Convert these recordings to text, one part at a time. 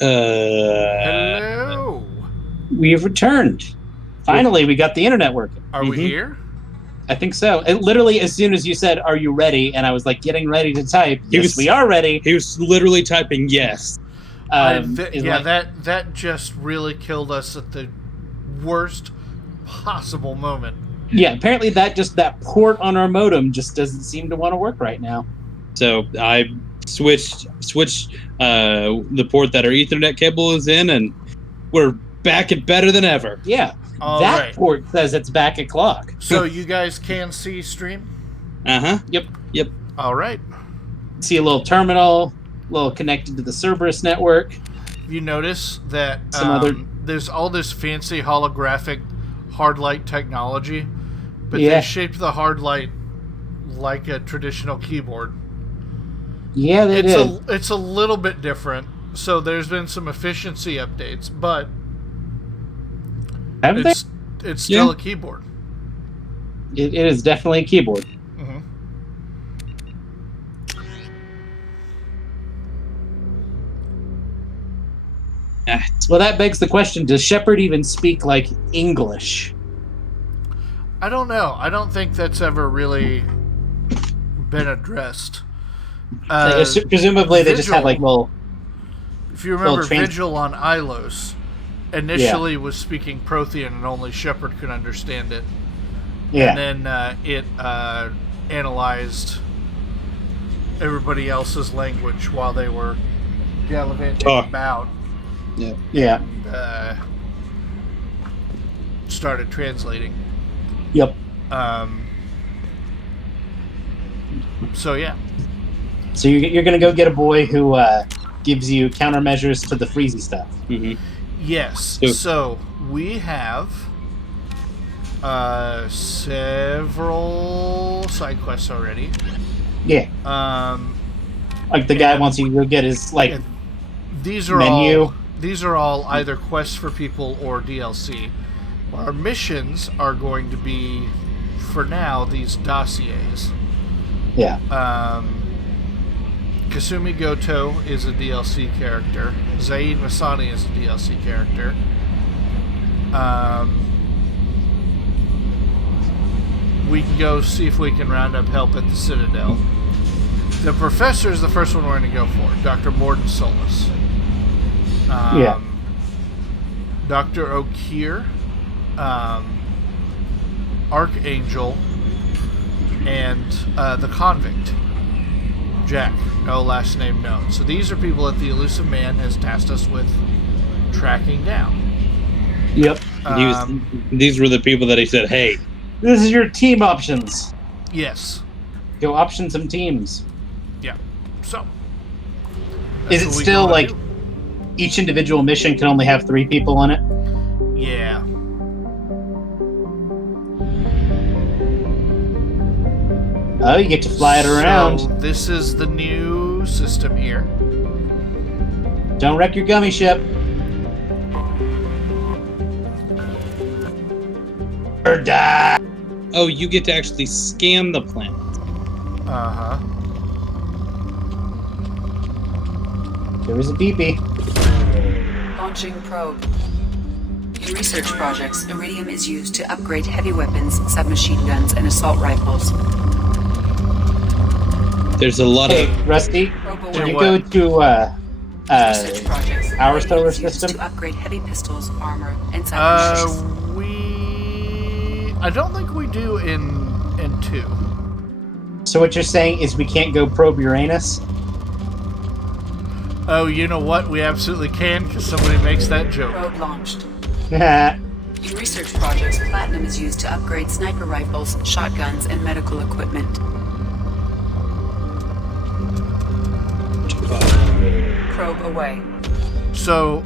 Hello. We've returned. Finally, we got the internet working. Are we here? I think so. It literally, as soon as you said, "Are you ready?" and I was like getting ready to type, we are ready. He was literally typing yes. That just really killed us at the worst possible moment. Yeah, apparently that port on our modem just doesn't seem to want to work right now. So I switched the port that our Ethernet cable is in, and we're back and better than ever. Yeah. That port says it's back at clock. So you guys can see stream? Uh-huh. Yep. All right. See a little terminal, little connected to the Cerberus network. You notice that Some there's all this fancy holographic hard light technology, but they shaped the hard light like a traditional keyboard. Yeah, they did. It's a little bit different. So there's been some efficiency updates, but it's still a keyboard. It is definitely a keyboard. Mm-hmm. Well, that begs the question, does Shepard even speak, like, English? I don't know. I don't think that's ever really been addressed. Presumably they just had, like, well... If you remember, Vigil on Ilos initially was speaking Prothean and only Shepard could understand it. Yeah. And then it analyzed everybody else's language while they were gallivanting about. Yeah. And, started translating. Yep. So, yeah. So you're going to go get a boy who gives you countermeasures to the freezy stuff. Mm-hmm. Yes. So we have several side quests already. Yeah. Like the guy wants you to go get his these are menu. These are all either quests for people or DLC. Our missions are going to be, for now, these dossiers. Yeah. Kasumi Goto is a DLC character. Zaid Masani is a DLC character. We can go see if we can round up help at the Citadel. The Professor is the first one we're going to go for. Dr. Morden Solus. Dr. Okier. Archangel. And the Convict. Jack. No last name known. So these are people that the Elusive Man has tasked us with tracking down. Yep. These were the people that he said, hey. This is your team options. Yes. Go option some teams. Yeah. So. Is it still like each individual mission can only have 3 people on it? Yeah. Oh, you get to fly it around. So this is the new system here. Don't wreck your gummy ship. Or die. Oh, you get to actually scan the planet. Uh-huh. There was a beepy. Launching probe. In research projects, iridium is used to upgrade heavy weapons, submachine guns, and assault rifles. There's a lot of... Rusty, did you go to our solar system? To upgrade heavy pistols, armor, and cyber I don't think we do in 2. So what you're saying is we can't go probe Uranus? Oh, you know what? We absolutely can, because somebody makes that joke. Probe launched. In research projects, platinum is used to upgrade sniper rifles, shotguns, and medical equipment. Probe away. So,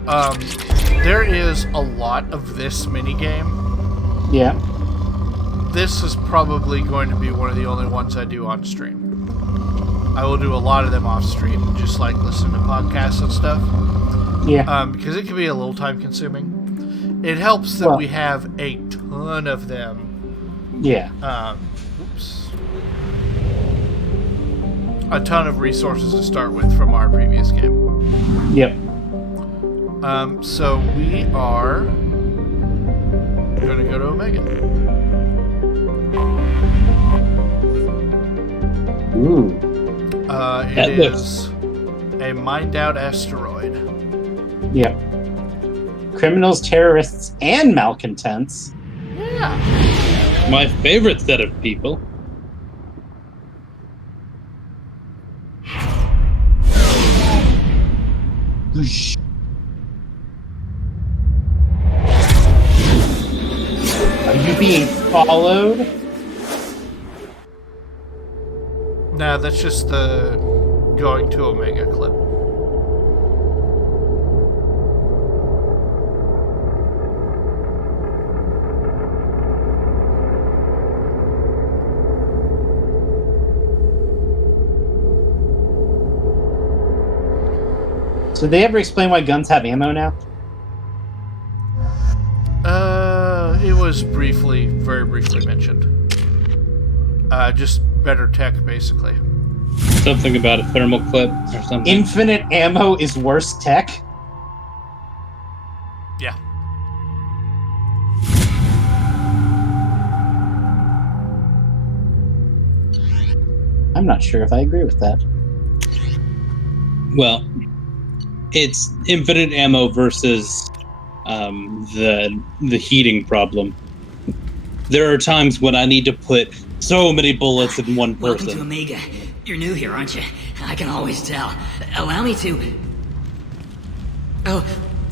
there is a lot of this minigame. Yeah. This is probably going to be one of the only ones I do on stream. I will do a lot of them off stream, just like listen to podcasts and stuff. Yeah. Because it can be a little time consuming. It helps that we have a ton of them. Yeah. A ton of resources to start with from our previous game. Yep. So we are going to go to Omega. Ooh. It is a mined out asteroid. Yep. Criminals, terrorists, and malcontents. Yeah. My favorite set of people. Whoosh. Are you being followed? No, that's just the going to Omega clip. So did they ever explain why guns have ammo now? It was very briefly mentioned. Just better tech, basically. Something about a thermal clip or something. Infinite ammo is worse tech? Yeah. I'm not sure if I agree with that. Well, it's infinite ammo versus the heating problem. There are times when I need to put so many bullets in one Welcome to person. Omega. You're new here, aren't you? I can always tell. Allow me to... Oh,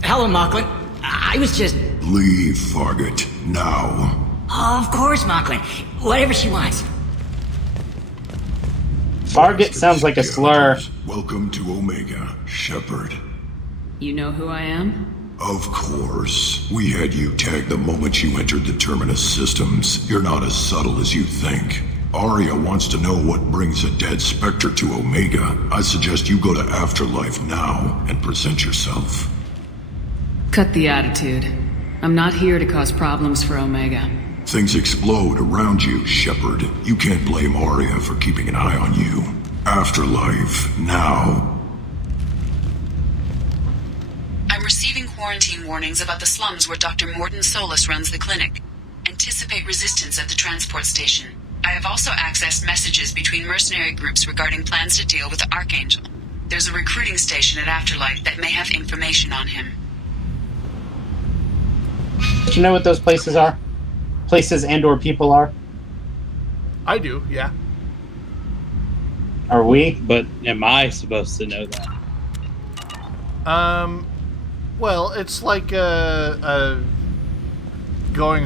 hello, Mocklin. I was just... Leave, Fargate, now. Oh, of course, Mocklin. Whatever she wants. Fargate sounds like a slur. Welcome to Omega, Shepard. You know who I am? Of course. We had you tagged the moment you entered the Terminus systems. You're not as subtle as you think. Aria wants to know what brings a dead Spectre to Omega. I suggest you go to Afterlife now and present yourself. Cut the attitude. I'm not here to cause problems for Omega. Things explode around you, Shepard. You can't blame Aria for keeping an eye on you. Afterlife, now. I'm receiving quarantine warnings about the slums where Dr. Morden Solus runs the clinic. Anticipate resistance at the transport station. I have also accessed messages between mercenary groups regarding plans to deal with Archangel. There's a recruiting station at Afterlife that may have information on him. Do you know what those places are? Places and or people are? I do, yeah. Are we? But am I supposed to know that? Well, it's like going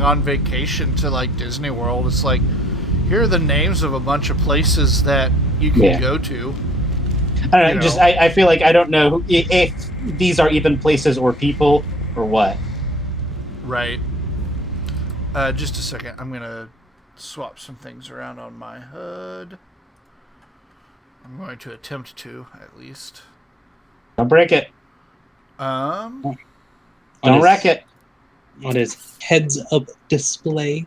on vacation to like Disney World. It's like, here are the names of a bunch of places that you can go to. I don't know. I feel like I don't know if these are even places or people or what. Right. Just a second. I'm gonna swap some things around on my HUD. I'm going to attempt to, at least. Don't break it. Um, Don't wreck it. On his heads-up display.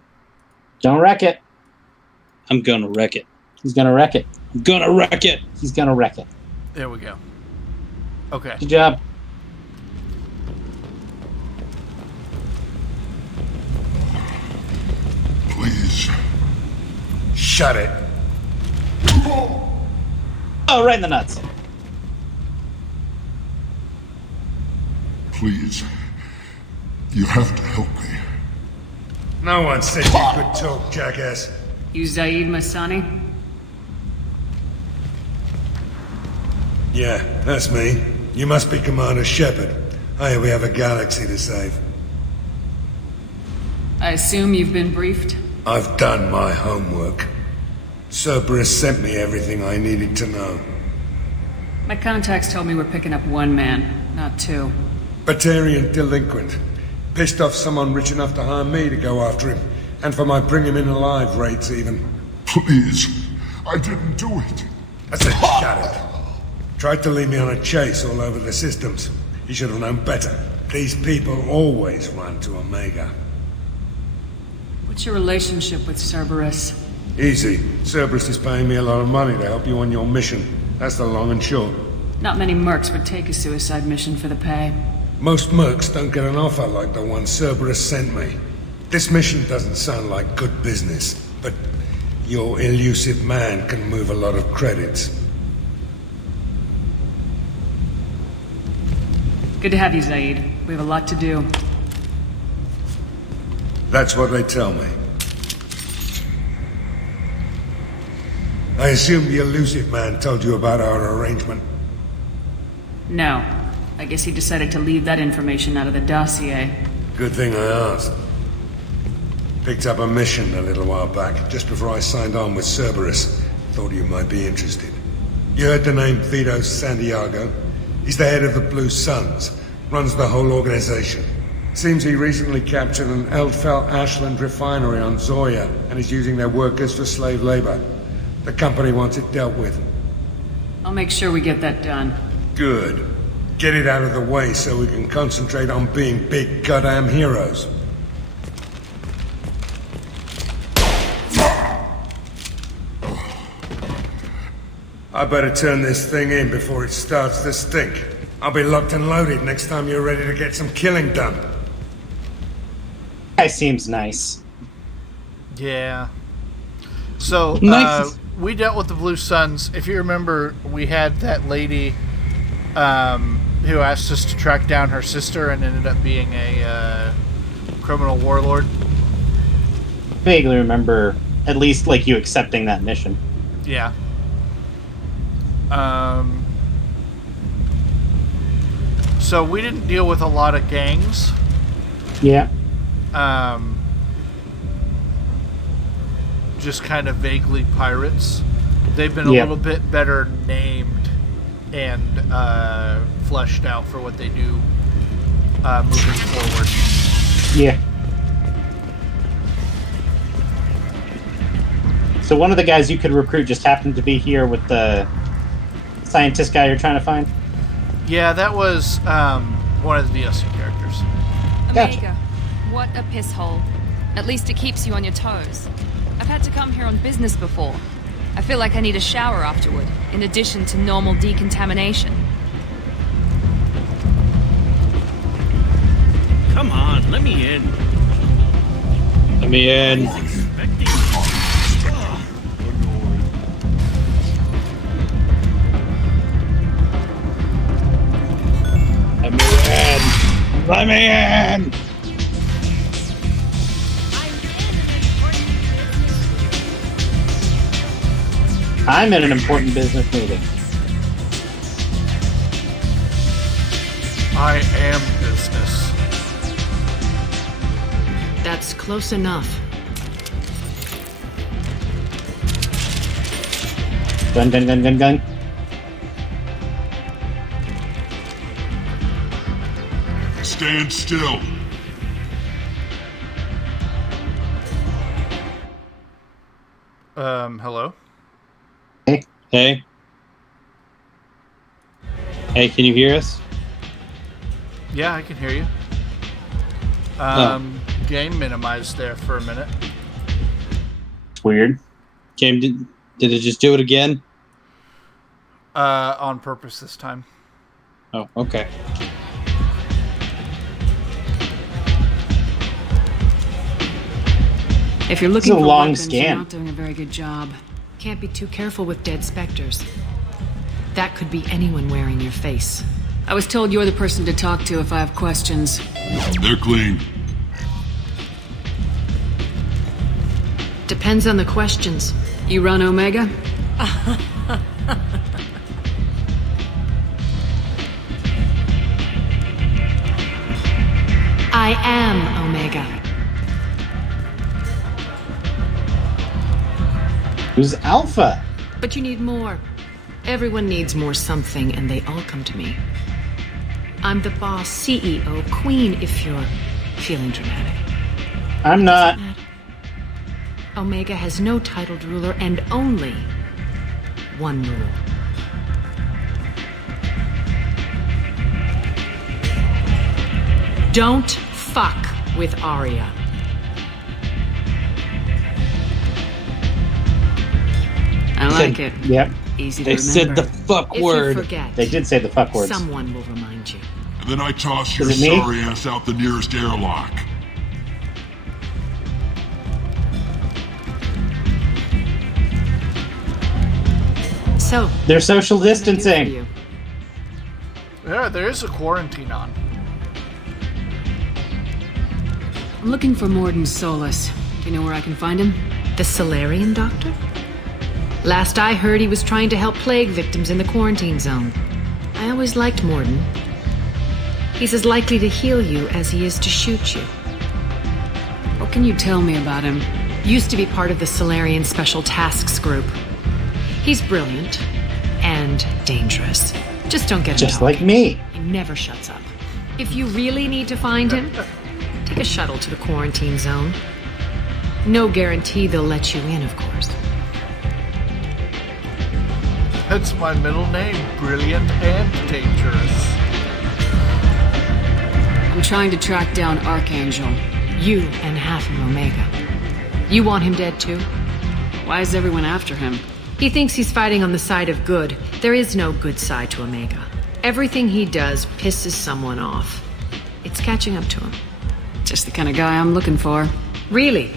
Don't wreck it. I'm gonna wreck it. He's gonna wreck it. I'm gonna wreck it. He's gonna wreck it. there we go. Okay. Good job. Please. Shut it. Oh, right in the nuts. Please. You have to help me. No one said you could talk, jackass. You Zaid Masani? Yeah, that's me. You must be Commander Shepard. Hey, we have a galaxy to save. I assume you've been briefed? I've done my homework. Cerberus sent me everything I needed to know. My contacts told me we're picking up one man, not two. Batarian delinquent. Pissed off someone rich enough to hire me to go after him. And for my bring him in alive rates even. Please, I didn't do it. I said shut it. Tried to lead me on a chase all over the systems. He should have known better. These people always run to Omega. What's your relationship with Cerberus? Easy. Cerberus is paying me a lot of money to help you on your mission. That's the long and short. Not many mercs would take a suicide mission for the pay. Most mercs don't get an offer like the one Cerberus sent me. This mission doesn't sound like good business, but your elusive man can move a lot of credits. Good to have you, Zaid. We have a lot to do. That's what they tell me. I assume the elusive man told you about our arrangement. No. I guess he decided to leave that information out of the dossier. Good thing I asked. Picked up a mission a little while back, just before I signed on with Cerberus. Thought you might be interested. You heard the name Vito Santiago? He's the head of the Blue Suns, runs the whole organization. Seems he recently captured an Eldfell Ashland refinery on Zoya, and is using their workers for slave labor. The company wants it dealt with. I'll make sure we get that done. Good. Get it out of the way so we can concentrate on being big goddamn heroes. I better turn this thing in before it starts to stink. I'll be locked and loaded next time you're ready to get some killing done. Guy seems nice. Yeah. So, Nice. we dealt with the Blue Suns. If you remember, we had that lady who asked us to track down her sister and ended up being a criminal warlord. Vaguely remember at least like you accepting that mission. Yeah. So we didn't deal with a lot of gangs. Yeah. Just kind of vaguely pirates. They've been a Yeah. little bit better named and fleshed out for what they do moving forward. Yeah. So one of the guys you could recruit just happened to be here with the scientist guy you're trying to find? Yeah, that was one of the DLC characters. Gotcha. Omega, what a piss hole. At least it keeps you on your toes. I've had to come here on business before. I feel like I need a shower afterward, in addition to normal decontamination. Come on, let me in. Let me in. Expecting. Let me in. Let me in. I'm in an important business meeting. I am business. That's close enough. Gun, gun, gun, gun, gun. Stand still. Hello? Hey. Hey, can you hear us? Yeah, I can hear you. Game minimized there for a minute. It's weird. Game, did it just do it again? On purpose this time. Oh, okay. If you're This looking is a for long weapons, you're scan. not doing a very good job. Can't be too careful with dead specters. That could be anyone wearing your face. I was told you're the person to talk to if I have questions. They're clean. Depends on the questions. You run Omega? I am Omega. Who's Alpha? But you need more. Everyone needs more something, and they all come to me. I'm the boss, CEO, queen, if you're feeling dramatic. I'm not. Omega has no titled ruler and only one rule. Don't fuck with Arya. I like it. Yep. Easy to They remember. said the fuck If word. you forget, They did say the fuck words. someone will remind you. And then I toss your Is it me? sorry ass out the nearest airlock. So, They're social what can I do for distancing. you? Yeah, there is a quarantine on. I'm looking for Morden Solus. Do you know where I can find him? The Solarian doctor? Last I heard, he was trying to help plague victims in the quarantine zone. I always liked Morden. He's as likely to heal you as he is to shoot you. What can you tell me about him? Used to be part of the Solarian Special Tasks Group. He's brilliant and dangerous. Just don't get him Just talking. like me. He never shuts up. If you really need to find him, take a shuttle to the quarantine zone. No guarantee they'll let you in, of course. That's my middle name, brilliant and dangerous. I'm trying to track down Archangel. You and half of Omega. You want him dead too? Why is everyone after him? He thinks he's fighting on the side of good. There is no good side to Omega. Everything he does pisses someone off. It's catching up to him. Just the kind of guy I'm looking for. Really?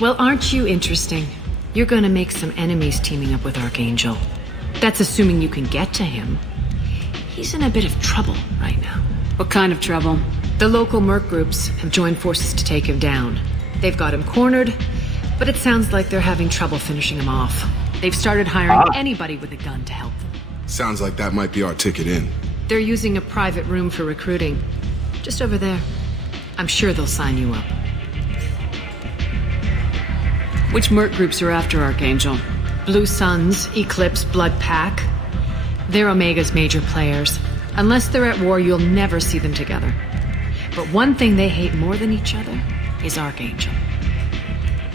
Well, aren't you interesting? You're gonna make some enemies teaming up with Archangel. That's assuming you can get to him. He's in a bit of trouble right now. What kind of trouble? The local merc groups have joined forces to take him down. They've got him cornered, but it sounds like they're having trouble finishing him off. They've started hiring anybody with a gun to help them. Sounds like that might be our ticket in. They're using a private room for recruiting. Just over there. I'm sure they'll sign you up. Which merc groups are after Archangel? Blue Suns, Eclipse, Blood Pack. They're Omega's major players. Unless they're at war, you'll never see them together. But one thing they hate more than each other is Archangel.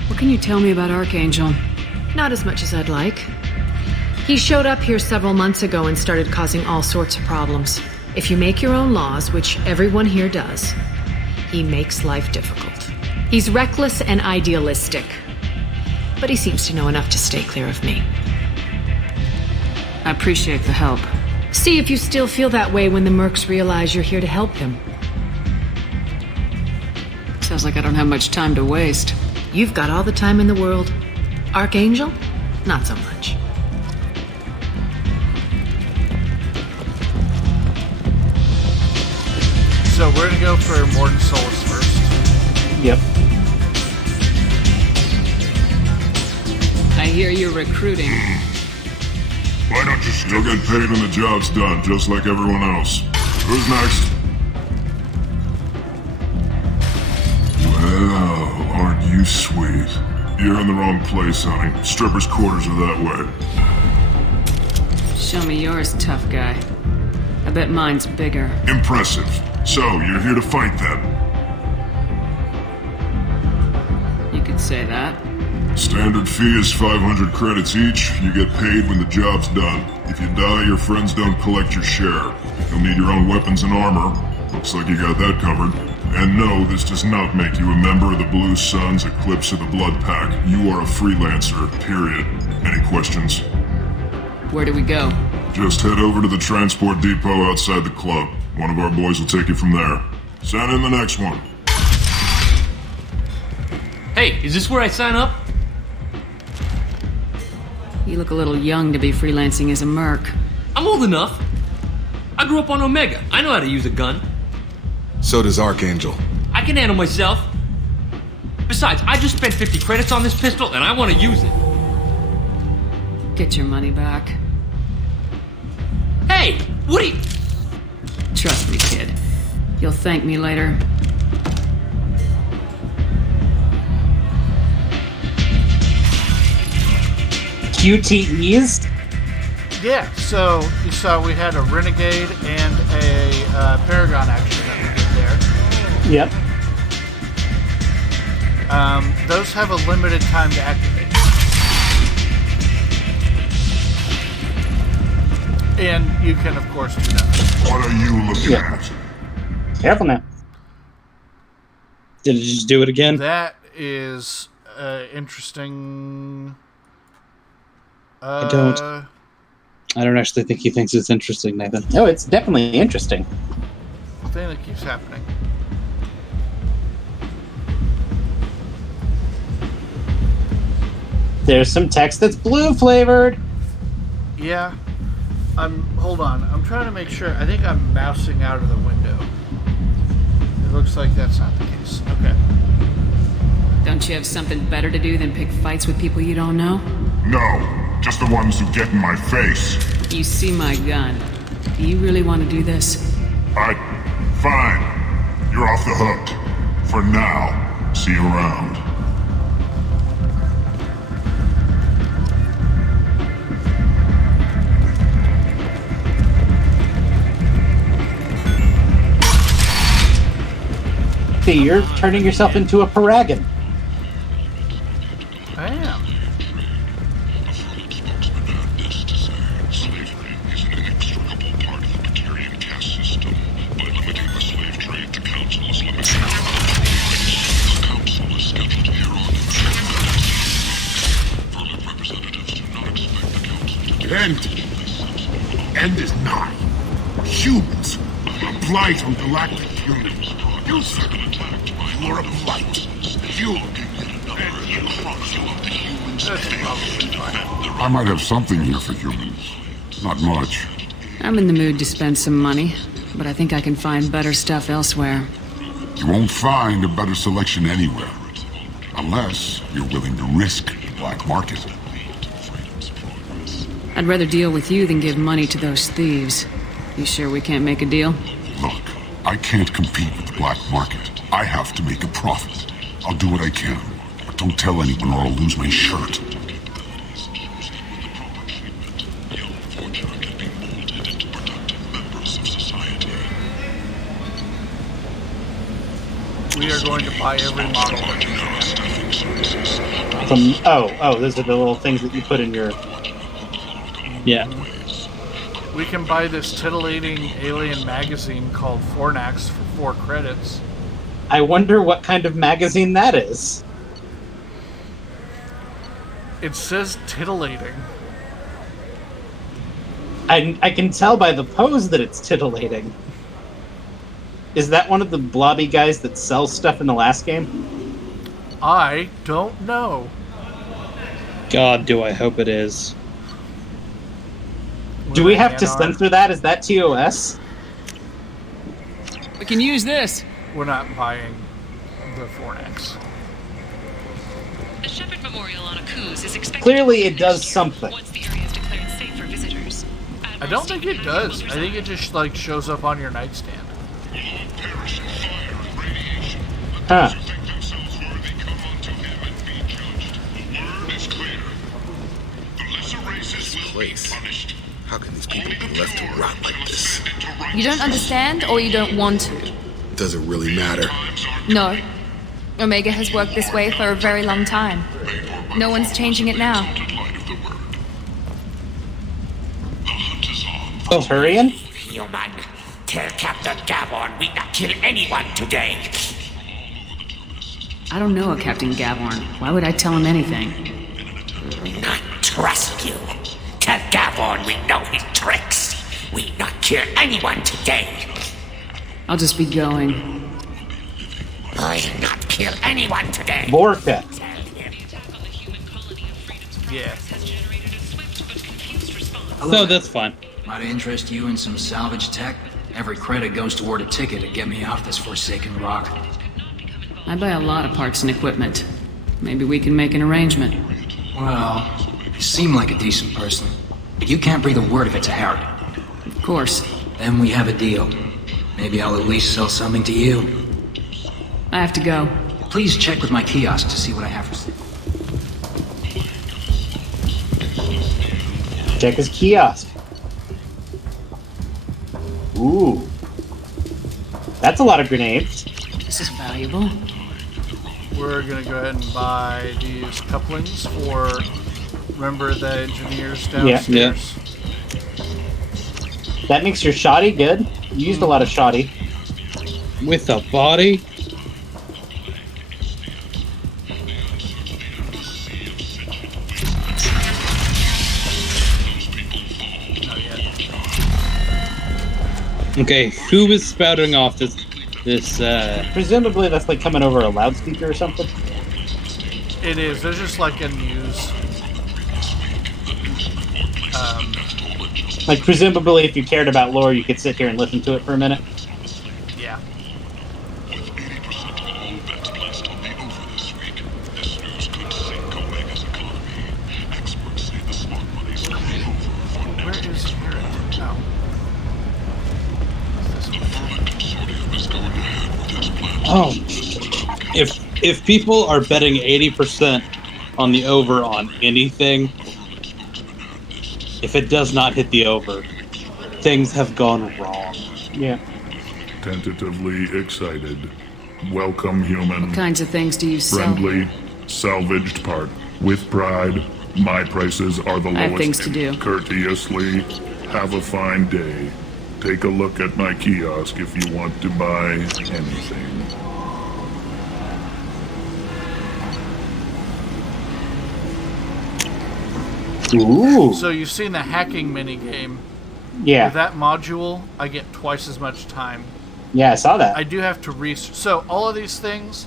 What can you tell me about Archangel? Not as much as I'd like. He showed up here several months ago and started causing all sorts of problems. If you make your own laws, which everyone here does, he makes life difficult. He's reckless and idealistic. But he seems to know enough to stay clear of me. I appreciate the help. See if you still feel that way when the mercs realize you're here to help him. Sounds like I don't have much time to waste. You've got all the time in the world. Archangel? Not so much. So we're gonna go for Morden Solus first. Yep. I hear you're recruiting. Why don't you still get paid when the job's done, just like everyone else? Who's next? Well, aren't you sweet? You're in the wrong place, honey. Strippers' quarters are that way. Show me yours, tough guy. I bet mine's bigger. Impressive. So, you're here to fight then? You could say that. Standard fee is 500 credits each. You get paid when the job's done. If you die, your friends don't collect your share. You'll need your own weapons and armor. Looks like you got that covered. And no, this does not make you a member of the Blue Suns, Eclipse, or the Blood Pack. You are a freelancer, period. Any questions? Where do we go? Just head over to the transport depot outside the club. One of our boys will take you from there. Send in the next one. Hey, is this where I sign up? You look a little young to be freelancing as a merc. I'm old enough. I grew up on Omega. I know how to use a gun. So does Archangel. I can handle myself. Besides, I just spent 50 credits on this pistol and I want to use it. Get your money back. Hey, what are you... Trust me, kid. You'll thank me later. QTEs? Yeah, so you saw we had a Renegade and a Paragon action that we did there. Yep. Those have a limited time to activate. And you can, of course, do that. What are you looking at? Careful now. Did it just do it again? That is interesting. I don't actually think he thinks it's interesting, Nathan. No, it's definitely interesting. Thing that keeps happening. There's some text that's blue flavored. Yeah. Hold on. I'm trying to make sure. I think I'm mousing out of the window. It looks like that's not the case. Okay. Don't you have something better to do than pick fights with people you don't know? No, just the ones who get in my face. You see my gun. Do you really want to do this? Fine. You're off the hook. For now. See you around. See, you're turning yourself into a Paragon. I am. End is nigh. Humans. A blight on galactic humans. You are a blight. I might have something here for humans. Not much. I'm in the mood to spend some money, but I think I can find better stuff elsewhere. You won't find a better selection anywhere. Unless you're willing to risk the black market. I'd rather deal with you than give money to those thieves. You sure we can't make a deal? Look, I can't compete with the black market. I have to make a profit. I'll do what I can, but don't tell anyone or I'll lose my shirt. We are going to buy every model. Those are the little things that you put in your... Yeah. We can buy this titillating alien magazine called Fornax for 4 credits. I wonder what kind of magazine that is. It says titillating. I can tell by the pose that it's titillating. Is that one of the blobby guys that sells stuff in the last game? I don't know. God, do I hope it is. Do we have to censor that? Is that TOS? We can use this. We're not buying the Fornax. The Shepherd Memorial on Akuz is expected. Clearly it does something. Once the area is declared safe for visitors. I don't think it does. I think it just like shows up on your nightstand. Huh. This place. How can these people be left to rot like this? You don't understand, or you don't want to? Does it really matter? No. Omega has worked this way for a very long time. No one's changing it now. Oh, Turian? Human, tell Captain Gavorn we not kill anyone today. I don't know a Captain Gavorn. Why would I tell him anything? Not trust you. Tell Gavorn we know his tricks. We not kill anyone today. I'll just be going. I not kill anyone today. Vorka. Yeah. No, that's fine. Might interest you in some salvage tech? Every credit goes toward a ticket to get me off this forsaken rock. I buy a lot of parts and equipment. Maybe we can make an arrangement. Well, you seem like a decent person, but you can't breathe a word of it to Harry. Of course. Then we have a deal. Maybe I'll at least sell something to you. I have to go. Please check with my kiosk to see what I have for sale. Check his kiosk. Ooh. That's a lot of grenades. This is valuable. We're gonna go ahead and buy these couplings for, remember the engineers downstairs? That makes your shoddy good. You used a lot of shoddy. With a body? Okay, who is spouting off this Presumably that's like coming over a loudspeaker or something. It is. There's just like a news. Like presumably if you cared about lore you could sit here and listen to it for a minute. Yeah. Where is Garrett? Oh. Oh, if people are betting 80% on the over on anything, if it does not hit the over, things have gone wrong. Yeah. Tentatively excited. Welcome, human. What kinds of things do you sell? Friendly, salvaged part. With pride, my prices are the I have lowest. things to do. Courteously, have a fine day. Take a look at my kiosk if you want to buy anything. Ooh. So you've seen the hacking minigame. Yeah. With that module, I get twice as much time. Yeah, I saw that. I do have to research. So all of these things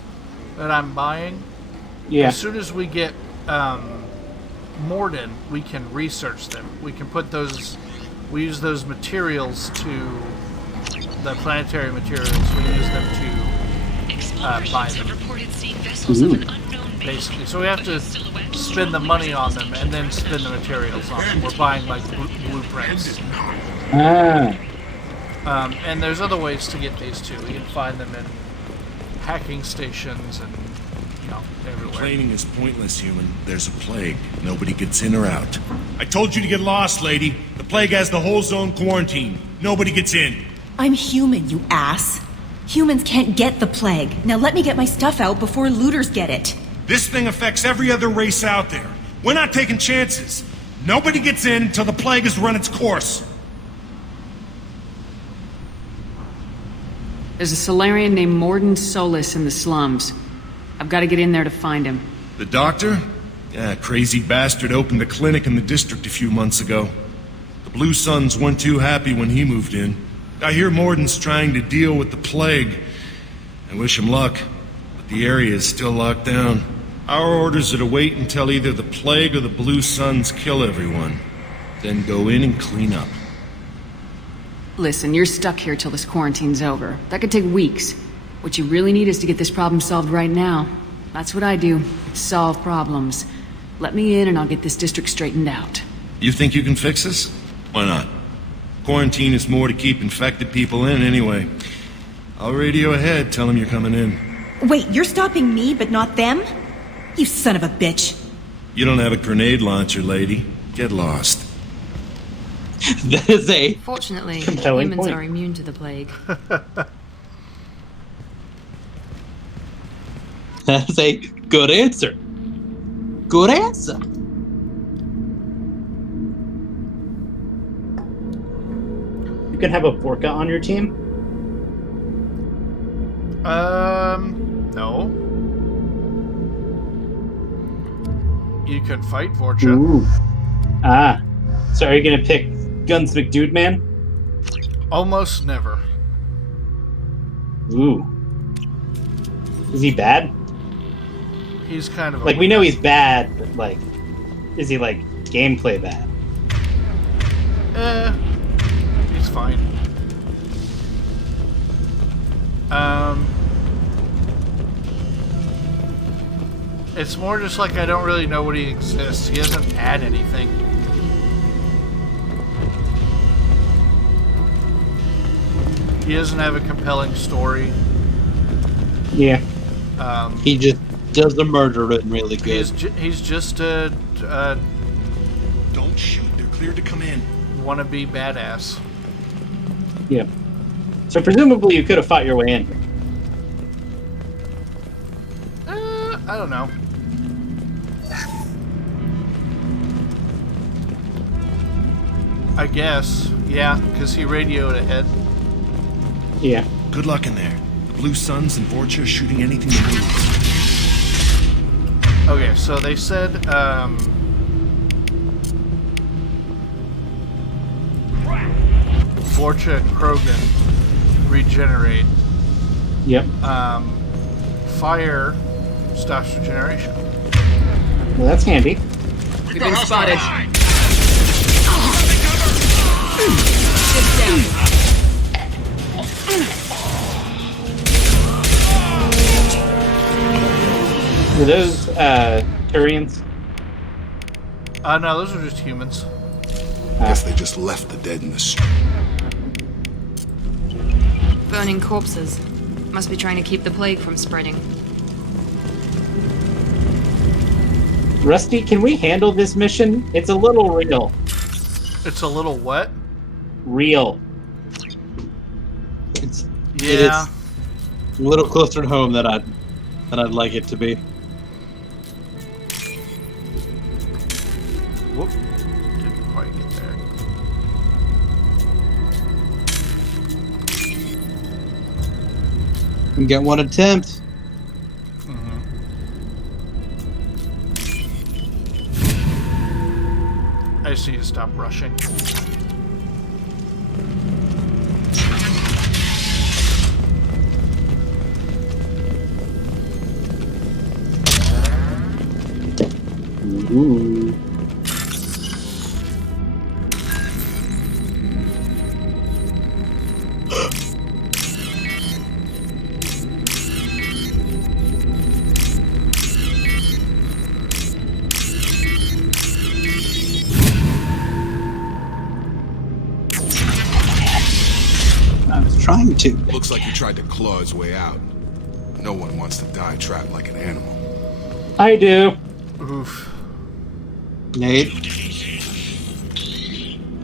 that I'm buying, Yeah. as soon as we get Morden, we can research them. We can put those. We use those materials to the planetary materials. We use them to buy them. Basically, so we have to spend the money on them and then spend the materials on them. We're buying like blueprints. Ah. And there's other ways to get these too. We can find them in hacking stations and everywhere. Complaining is pointless, human. There's a plague. Nobody gets in or out. I told you to get lost, lady. The plague has the whole zone quarantined. Nobody gets in. I'm human, you ass. Humans can't get the plague. Now let me get my stuff out before looters get it. This thing affects every other race out there. We're not taking chances. Nobody gets in until the plague has run its course. There's a Solarian named Morden Solis in the slums. I've got to get in there to find him. The doctor? Yeah, crazy bastard opened a clinic in the district a few months ago. The Blue Suns weren't too happy when he moved in. I hear Morden's trying to deal with the plague. I wish him luck, but the area is still locked down. Our orders are to wait until either the plague or the Blue Suns kill everyone. Then go in and clean up. Listen, you're stuck here till this quarantine's over. That could take weeks. What you really need is to get this problem solved right now. That's what I do. Solve problems. Let me in and I'll get this district straightened out. You think you can fix this? Why not? Quarantine is more to keep infected people in anyway. I'll radio ahead, tell them you're coming in. Wait, you're stopping me but not them? You son of a bitch. You don't have a grenade launcher, lady. Get lost. That is a Fortunately, compelling humans point. are immune to the plague. That's a good answer. Good answer. You can have a Vorka on your team? No. You can fight Vorcha. Ooh. Ah. So are you gonna pick Guns McDude Man? Almost never. Ooh. Is he bad? He's kind of a Like, we know he's bad, but, like, is he, like, gameplay bad? He's fine. It's more just like I don't really know what he exists. He doesn't add anything. He doesn't have a compelling story. Yeah. He just does the murder written really good. He's just a Don't shoot. They're cleared to come in. Wannabe badass. Yeah. So presumably you could have fought your way in. I don't know. I guess. Yeah, because he radioed ahead. Yeah. Good luck in there. The Blue Suns and Vorcha are shooting anything that moves. Okay, so they said, Vorcha and Krogan regenerate. Yep. Fire stops regeneration. Well, that's handy. We've been spotted. Were those Turians? No, those are just humans. Guess they just left the dead in the street. Burning corpses. Must be trying to keep the plague from spreading. Rusty, can we handle this mission? It's a little real. It's a little what? Real. It Yeah. is a little closer to home than I'd like it to be. Whoop. Didn't quite get there. And get one attempt. I just need to stop rushing. Ooh. Trying to. Looks like he tried to claw his way out. No one wants to die trapped like an animal. I do. Oof. Nate.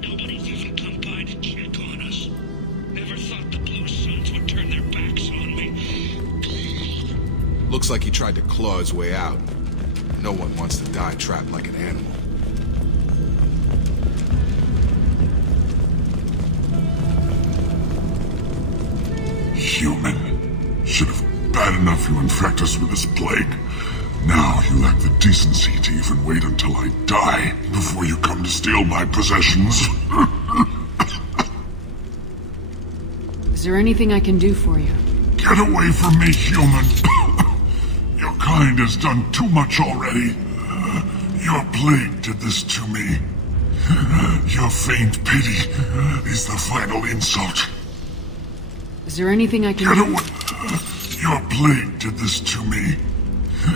Nobody's even come by to check on us. Never thought the Blue Suns would turn their backs on me. Looks like he tried to claw his way out. No one wants to die trapped like an animal. Human. Should have bad enough you infect us with this plague. Now you lack the decency to even wait until I die before you come to steal my possessions. Is there anything I can do for you? Get away from me, human. Your kind has done too much already. Your plague did this to me. Your faint pity is the final insult. Is there anything I can Get do? away. Your plague did this to me.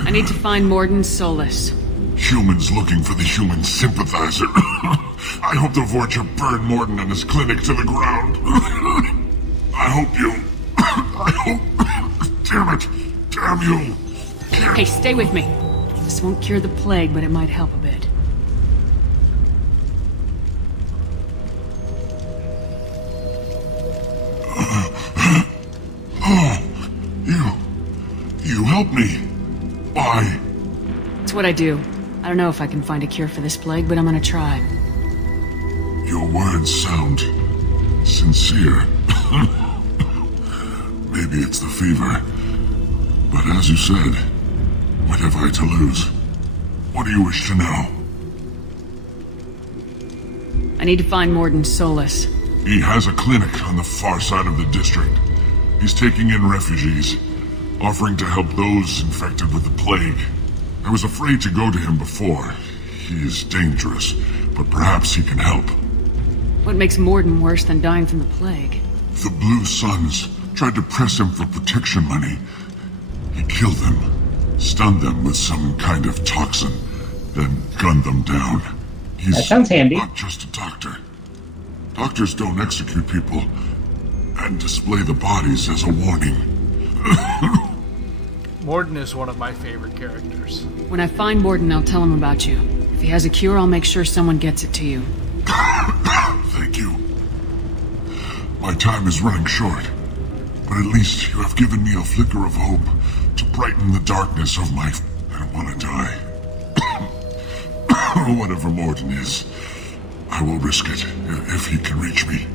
I need to find Morden Solus. Humans looking for the human sympathizer. I hope the Vorcha burned Morden and his clinic to the ground. I hope you... I hope... Damn it. Damn you. Hey, stay with me. This won't cure the plague, but it might help a bit. Oh, you help me. Why? It's what I do. I don't know if I can find a cure for this plague, but I'm gonna try. Your words sound sincere. Maybe it's the fever. But as you said, what have I to lose? What do you wish to know? I need to find Morden Solus. He has a clinic on the far side of the district. He's taking in refugees, offering to help those infected with the plague. I was afraid to go to him before. He is dangerous, but perhaps he can help. What makes Morden worse than dying from the plague? The Blue Suns tried to press him for protection money. He killed them, stunned them with some kind of toxin, then gunned them down. He's That sounds handy. not just a doctor. Doctors don't execute people and display the bodies as a warning. Morden is one of my favorite characters. When I find Morden, I'll tell him about you. If he has a cure, I'll make sure someone gets it to you. My time is running short, but at least you have given me a flicker of hope to brighten the darkness of my... I don't want to die. Whatever Morden is, I will risk it if he can reach me.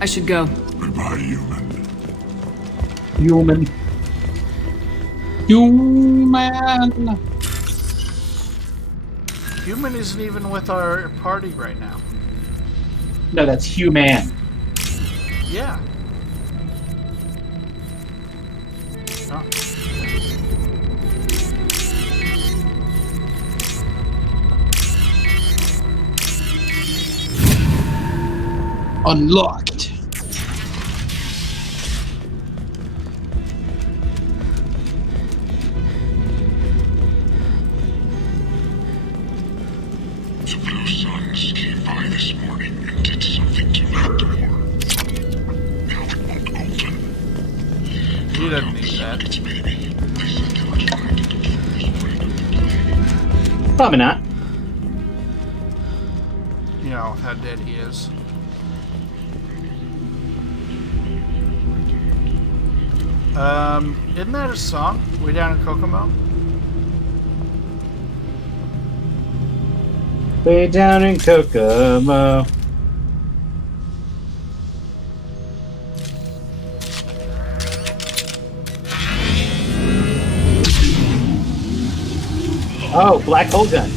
I should go. Goodbye, human. Human. Human isn't even with our party right now. No, that's human. Yeah. Oh. Unlocked. The Blue Suns came by this morning and did something to that door. Now it won't open. He doesn't need that. It's maybe. They said they were trying to control the spread of the plague. Probably not. You know how dead he is. Isn't that a song? Way Down in Kokomo? Way down in Kokomo. Oh, black hole gun.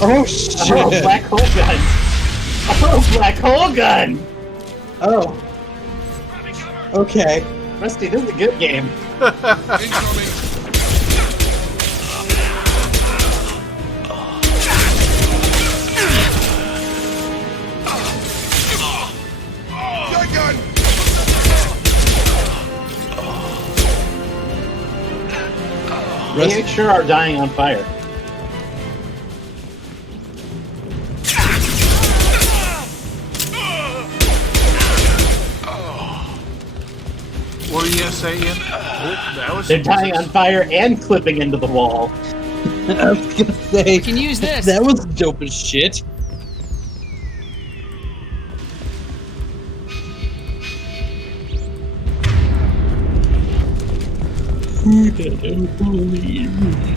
Oh shit! Oh, black hole gun. Oh, black hole gun. Oh. Okay. Rusty, this is a good game. They sure are dying on fire. What were you gonna say, Ian? Oh, that was They're dying on fire and clipping into the wall. I was gonna say, can use this. That was dope as shit. Who didn't believe me?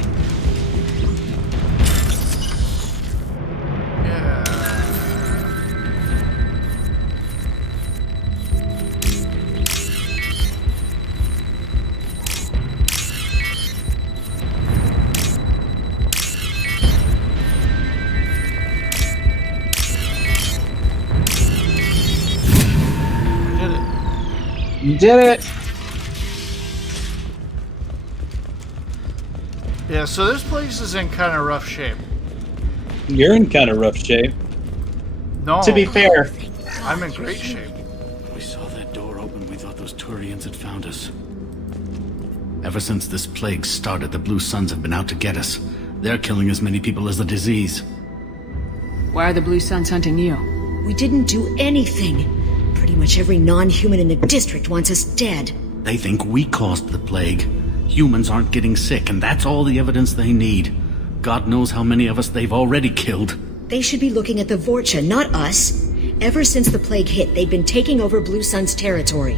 You did it! Yeah, so this place is in kind of rough shape. You're in kind of rough shape. No. To be fair, I'm in great shape. We saw that door open, we thought those Turians had found us. Ever since this plague started, the Blue Suns have been out to get us. They're killing as many people as the disease. Why are the Blue Suns hunting you? We didn't do anything. Pretty much every non-human in the district wants us dead. They think we caused the plague. Humans aren't getting sick, and that's all the evidence they need. God knows how many of us they've already killed. They should be looking at the Vorcha, not us. Ever since the plague hit, they've been taking over Blue Sun's territory.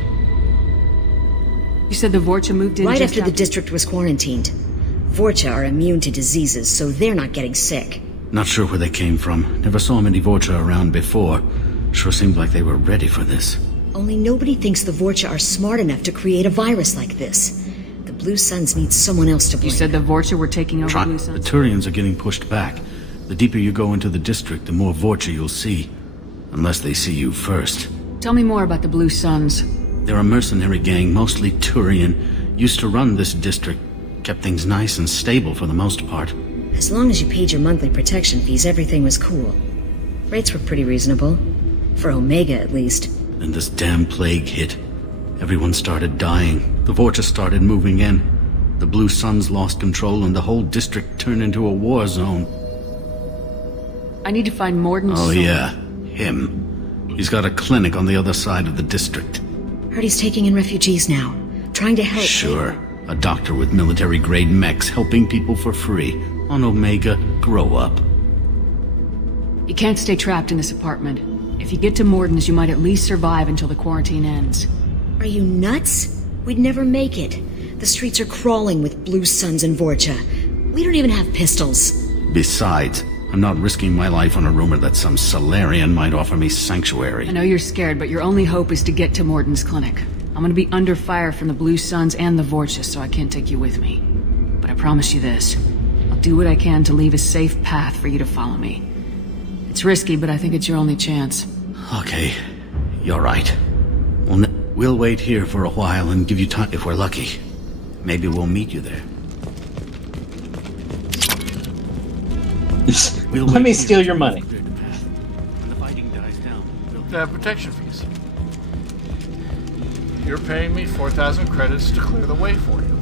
You said the Vorcha moved in right just after the district was quarantined. Vorcha are immune to diseases, so they're not getting sick. Not sure where they came from. Never saw many Vorcha around before. Sure seemed like they were ready for this. Only nobody thinks the Vorcha are smart enough to create a virus like this. The Blue Suns need someone else to blame. You said the Vorcha were taking over Blue Suns? The Turians are getting pushed back. The deeper you go into the district, the more Vorcha you'll see. Unless they see you first. Tell me more about the Blue Suns. They're a mercenary gang, mostly Turian. Used to run this district. Kept things nice and stable for the most part. As long as you paid your monthly protection fees, everything was cool. Rates were pretty reasonable. For Omega, at least. Then this damn plague hit. Everyone started dying. The Vorcha started moving in. The Blue Suns lost control and the whole district turned into a war zone. I need to find Morden. Oh yeah, him. He's got a clinic on the other side of the district. Heard he's taking in refugees now. Trying to help. Sure. A doctor with military-grade mechs helping people for free. On Omega, grow up. You can't stay trapped in this apartment. If you get to Morden's, you might at least survive until the quarantine ends. Are you nuts? We'd never make it. The streets are crawling with Blue Suns and Vorcha. We don't even have pistols. Besides, I'm not risking my life on a rumor that some Solarian might offer me sanctuary. I know you're scared, but your only hope is to get to Morden's clinic. I'm gonna be under fire from the Blue Suns and the Vorcha, so I can't take you with me. But I promise you this. I'll do what I can to leave a safe path for you to follow me. It's risky, but I think it's your only chance. Okay, you're right. We'll wait here for a while and give you time if we're lucky. Maybe we'll meet you there. Let me steal your money. When the fighting dies down, Protection fees. You're paying me 4,000 credits to clear the way for you.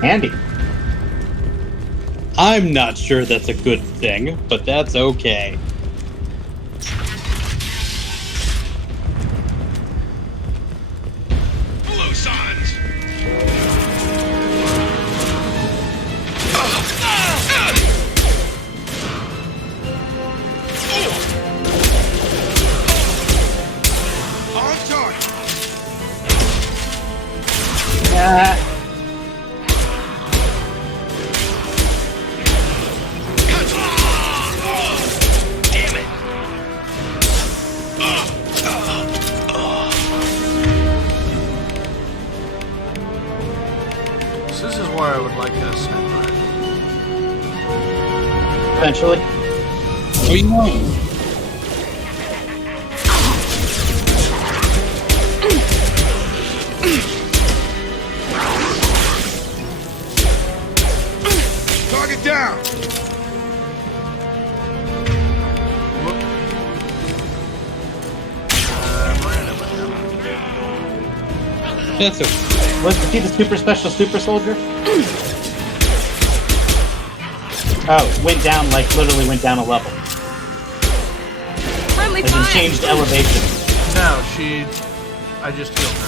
Handy. I'm not sure that's a good thing, but that's okay. Blue Suns! On target! Damn it! So this is where I would like a sniper. Eventually. Oh, you know. Target down! That's okay. Was he the super special super soldier? Oh, went down, like literally went down a level. Friendly As in fire! changed elevation. No, I just healed her.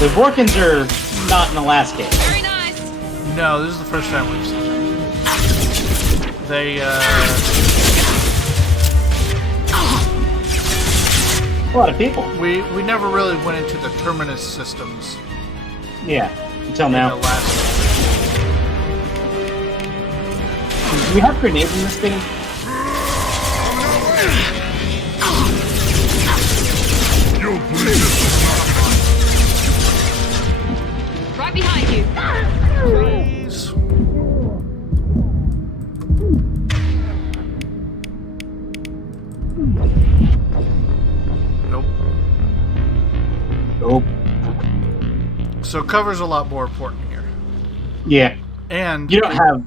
The Vorkins are not in the last game. Very nice! No, this is the first time we've seen them. They, A lot of people. we never really went into the Terminus systems. Yeah, until in now. the last Do we have grenades in this thing? Right behind you! Please. Nope. Nope. So cover's a lot more important here. Yeah. And You don't have...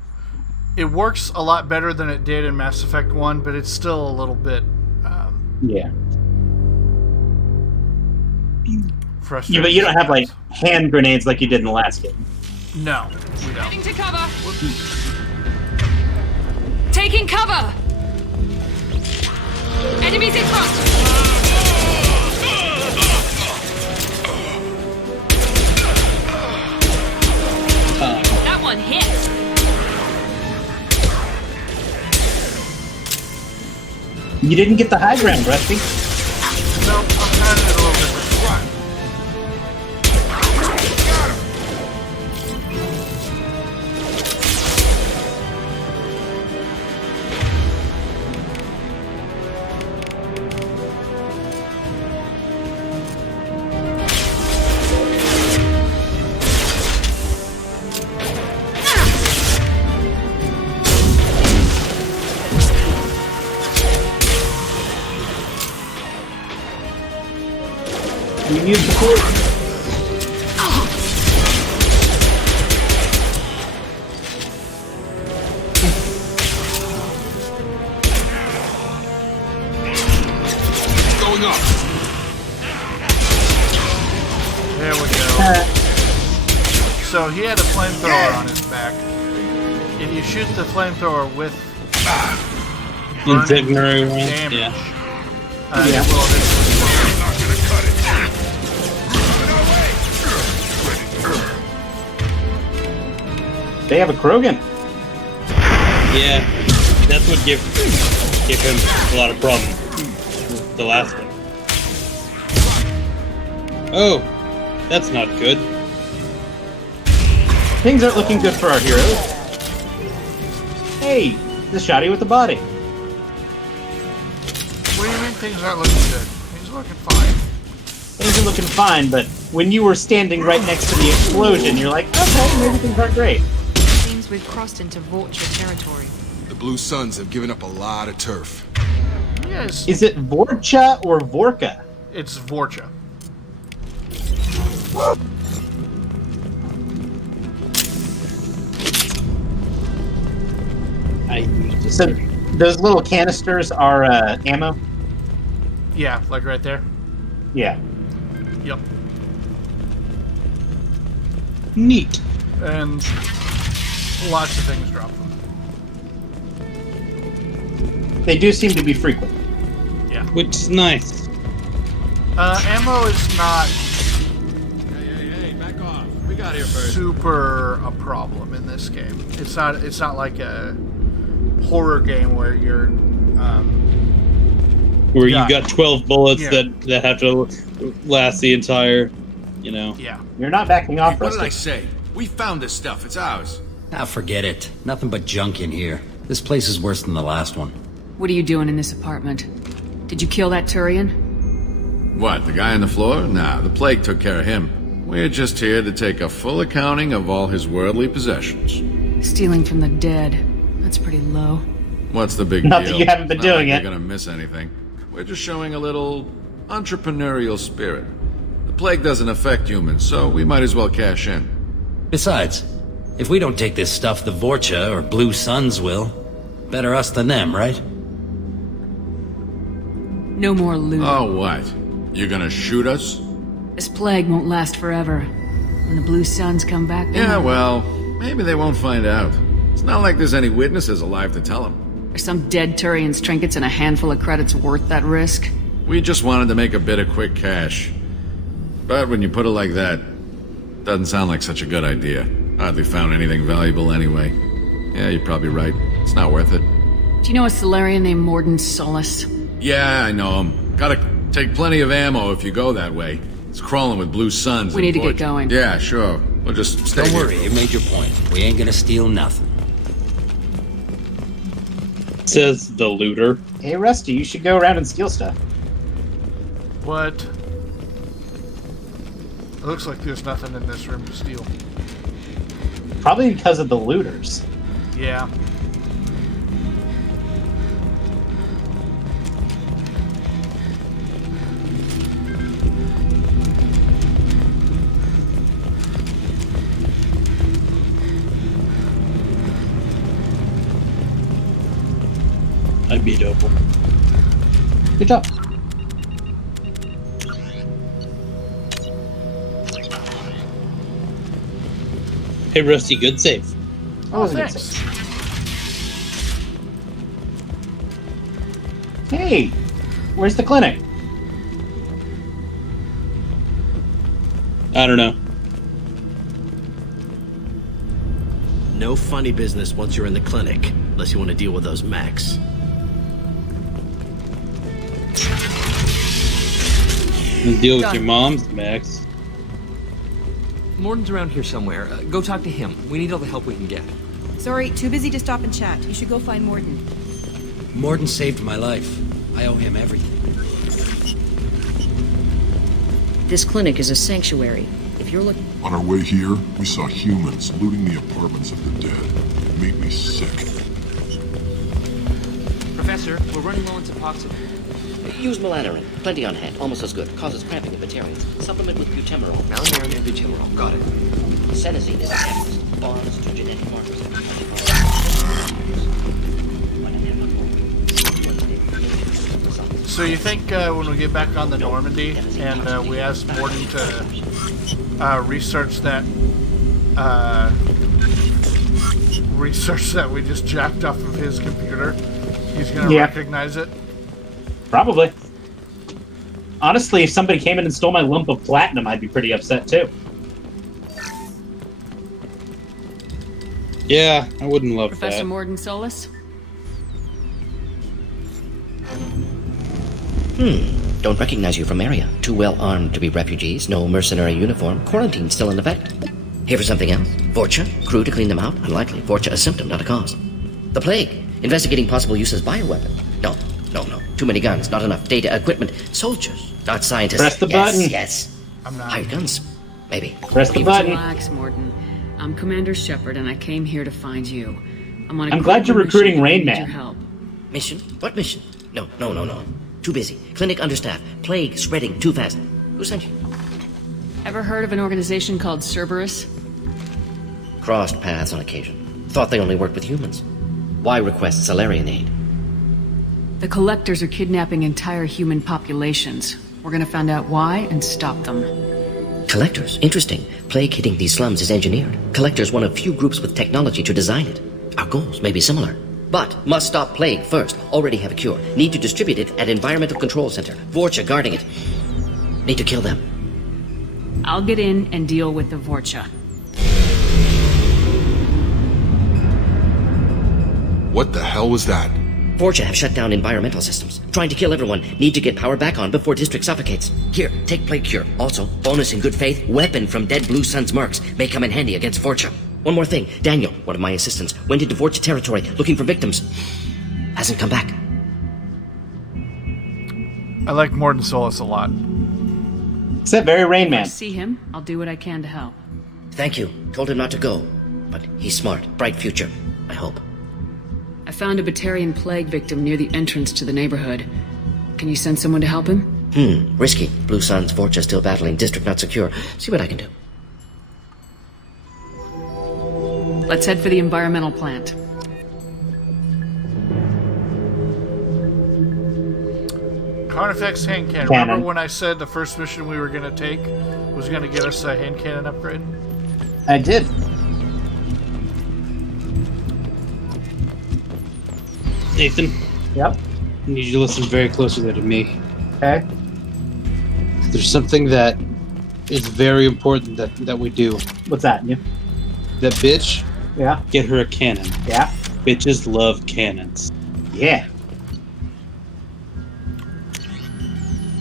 it works a lot better than it did in Mass Effect 1, but it's still a little bit Yeah. frustrating. Yeah, but you don't have, like, hand grenades like you did in the last game. No, we don't. Heading to cover! Taking cover! Enemies in front! That one hit! You didn't get the high ground, Rusty. No, I'm kind of a little different. You used the cord. Going up. There we go. So he had a flamethrower on his back. If you shoot the flamethrower with Incendiary rounds, damage, yeah. it will eventually They have a Krogan. Yeah, that's what gave him a lot of problems. The last one. Oh, that's not good. Things aren't looking good for our heroes. Hey, the shotty with the body. What do you mean things aren't looking good? Things are looking fine. Things are looking fine, but when you were standing right next to the explosion, you're like, okay, maybe things aren't great. Seems we've crossed into Vorcha territory. The Blue Suns have given up a lot of turf. Yes. Is it Vorcha or Vorka? It's Vorcha. So those little canisters are ammo? Yeah, like right there. Yeah. Yep. Neat. And lots of things drop them. They do seem to be frequent. Yeah. Which is nice. Ammo is not Hey, back off. We got here first. super a problem in this game. It's not like a horror game where you're Where you got 12 bullets Yeah. that have to last the entire, Yeah. You're not backing off, What did I Rusty. say? We found this stuff. It's ours. Ah, forget it. Nothing but junk in here. This place is worse than the last one. What are you doing in this apartment? Did you kill that Turian? What, the guy on the floor? Nah, the plague took care of him. We're just here to take a full accounting of all his worldly possessions. Stealing from the dead. That's pretty low. What's the big Not deal? that you haven't been It's not doing like it. You're gonna miss anything. We're just showing a little entrepreneurial spirit. The plague doesn't affect humans, so we might as well cash in. Besides, if we don't take this stuff, the Vorcha or Blue Suns will. Better us than them, right? No more loot. Oh, what? You gonna shoot us? This plague won't last forever. When the Blue Suns come back... Yeah, well, maybe they won't find out. It's not like there's any witnesses alive to tell them. Are some dead Turian's trinkets and a handful of credits worth that risk? We just wanted to make a bit of quick cash. But when you put it like that, doesn't sound like such a good idea. Hardly found anything valuable anyway. Yeah, you're probably right. It's not worth it. Do you know a Solarian named Morden Solus? Yeah, I know him. Gotta take plenty of ammo if you go that way. It's crawling with Blue Suns. We and need to get Vorcha. going. Yeah, sure. We'll just stay Don't here. worry, you made your point. We ain't gonna steal nothing. Says the looter. Hey, Rusty, you should go around and steal stuff. What? It looks like there's nothing in this room to steal. Probably because of the looters. Yeah. I beat Opal. Good job. Hey, Rusty, good save. That was a good thanks. save. Hey, where's the clinic? I don't know. No funny business once you're in the clinic, unless you want to deal with those mechs. Deal with your mom's, Max. Morden's around here somewhere. Go talk to him. We need all the help we can get. Sorry, too busy to stop and chat. You should go find Morden. Morden saved my life. I owe him everything. This clinic is a sanctuary. If you're looking... On our way here, we saw humans looting the apartments of the dead. It made me sick. Professor, we're running low on Suboxone. Use melanorin. Plenty on hand. Almost as good. Causes cramping in vegetarians. Supplement with butemerol. Melanorin and butemerol. Got it. Senesine is a catalyst. Bonds to genetic markers. So you think when we get back on the Normandy and we ask Morden to research that we just jacked off of his computer, he's gonna recognize it? Probably. Honestly, if somebody came in and stole my lump of platinum, I'd be pretty upset too. Yeah, I wouldn't love Professor that. Morden Solus? Don't recognize you from area. Too well armed to be refugees, no mercenary uniform, quarantine still in effect. Here for something else? Vorcha? Crew to clean them out? Unlikely. Vorcha a symptom, not a cause. The plague? Investigating possible use as bioweapon? No. Too many guns, not enough data, equipment. Soldiers, not scientists. Press the Yes, button. Yes. I'm not. Hired guns, maybe. Press the button. Relax, Morden. I'm Commander Shepard, and I came here to find you. I'm glad you're recruiting Rain Man. Your help. Mission? What mission? No. Too busy. Clinic understaffed. Plague spreading too fast. Who sent you? Ever heard of an organization called Cerberus? Crossed paths on occasion. Thought they only worked with humans. Why request Salarian aid? The Collectors are kidnapping entire human populations. We're gonna find out why and stop them. Collectors? Interesting. Plague hitting these slums is engineered. Collectors one of few groups with technology to design it. Our goals may be similar. But must stop plague first. Already have a cure. Need to distribute it at Environmental Control Center. Vorcha guarding it. Need to kill them. I'll get in and deal with the Vorcha. What the hell was that? Vorcha have shut down environmental systems. Trying to kill everyone. Need to get power back on before district suffocates. Here, take plague cure. Also, bonus in good faith, weapon from dead Blue Sun's mercs. May come in handy against Vorcha. One more thing. Daniel, one of my assistants, went into Vorcha territory looking for victims. Hasn't come back. I like Morden Solus a lot. Is that very Rain If I Man? see him, I'll do what I can to help. Thank you. Told him not to go. But he's smart. Bright future. I hope. I found a Batarian plague victim near the entrance to the neighborhood. Can you send someone to help him? Risky. Blue Sun's Vorcha still battling. District not secure. See what I can do. Let's head for the environmental plant. Carnifex hand cannon. Remember when I said the first mission we were going to take was going to get us a hand cannon upgrade? I did. Nathan? Yep. I need you to listen very closely to me. Okay. There's something that is very important that we do. What's that? Yeah. That bitch, Yeah. get her a cannon. Yeah. Bitches love cannons. Yeah.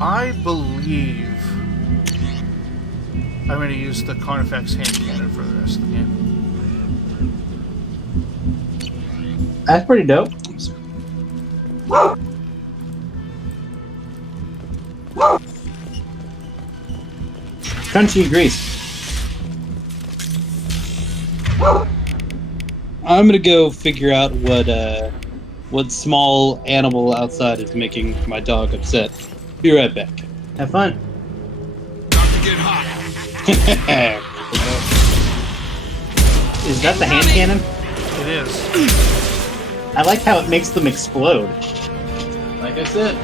I believe I'm going to use the Carnifex hand cannon for the rest of the game. That's pretty dope. Crunchy grease. I'm gonna go figure out what small animal outside is making my dog upset. Be right back. Have fun. Not to get hot. Is that the hand cannon? It is. I like how it makes them explode. Like I said,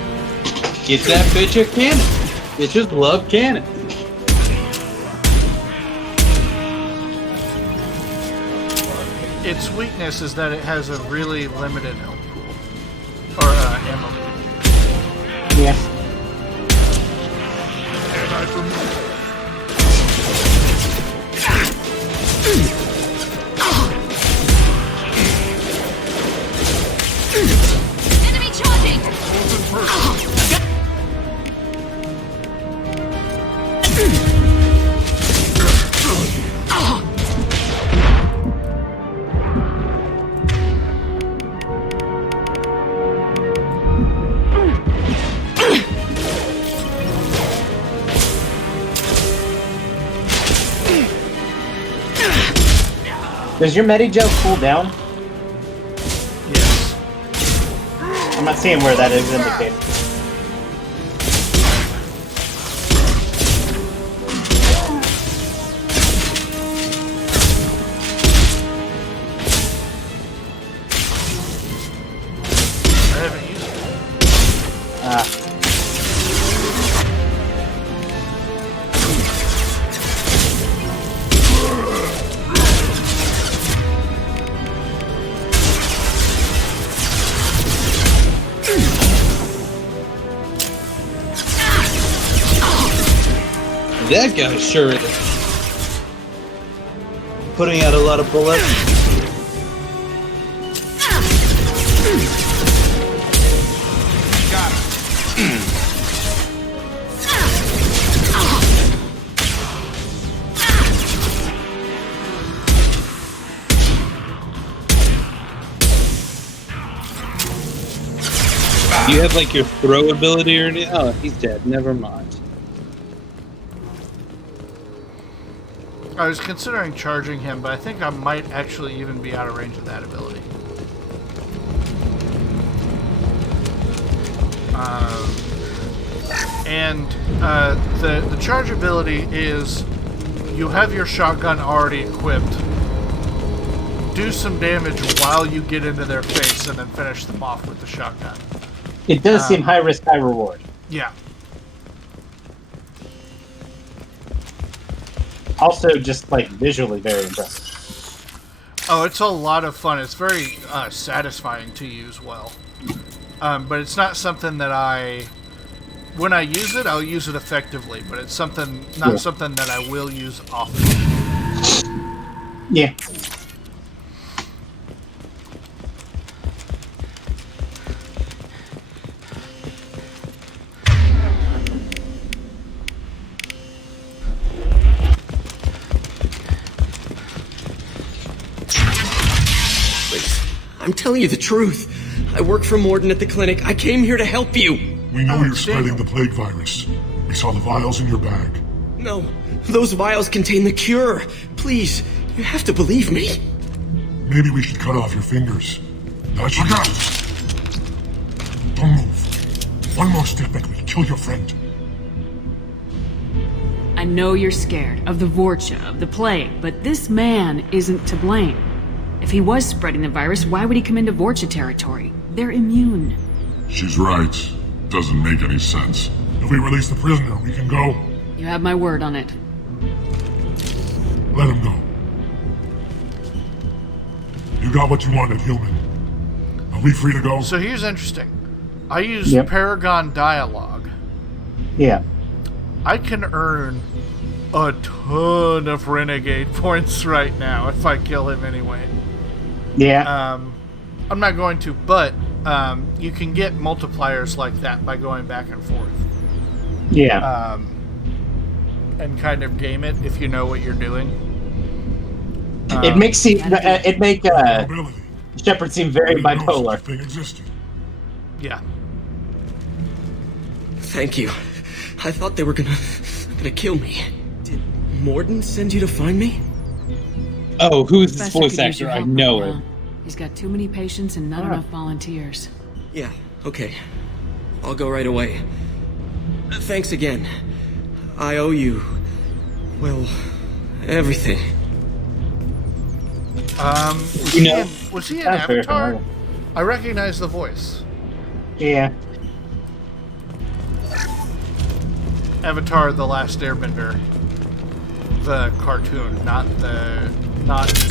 get that bitch a cannon. Bitches love cannons. Its weakness is that it has a really limited health pool. Or ammo pool. Yeah. And I Enemy charging! Does your Medigel cool down? Yes. I'm not seeing where that is indicated. I haven't used it. Ah. That guy sure is putting out a lot of bullets. Got him. Do you have like your throw ability or anything? Oh, he's dead. Never mind. I was considering charging him, but I think I might actually even be out of range of that ability. The charge ability is you have your shotgun already equipped. Do some damage while you get into their face and then finish them off with the shotgun. It does seem high risk, high reward. Yeah. Also, just like visually very impressive. Oh, it's a lot of fun. It's very satisfying to use well. But it's not something that when I use it, I'll use it effectively. But it's something that I will use often. Yeah. I'm telling you the truth. I work for Morden at the clinic. I came here to help you. We know you're spreading the plague virus. We saw the vials in your bag. No, those vials contain the cure. Please, you have to believe me. Maybe we should cut off your fingers. Look out! Don't move. One more step and we'll kill your friend. I know you're scared of the Vorcha, of the plague, but this man isn't to blame. If he was spreading the virus, why would he come into Vorcha territory? They're immune. She's right. Doesn't make any sense. If we release the prisoner, we can go. You have my word on it. Let him go. You got what you wanted, human. Are we free to go? So here's interesting. I use Paragon Dialogue. Yeah. I can earn a ton of Renegade points right now if I kill him anyway. Yeah. I'm not going to, but you can get multipliers like that by going back and forth. Yeah. And kind of game it if you know what you're doing. It makes Shepard seem very bipolar. Yeah. Thank you. I thought they were gonna kill me. Did Morden send you to find me? Oh, who's this Professor voice could use actor? your I help know right her. now. He's got too many patients and not enough volunteers. Yeah, okay. I'll go right away. Thanks again. I owe you, well, everything. Was he in Avatar? I recognize the voice. Yeah. Avatar: The Last Airbender, the cartoon, not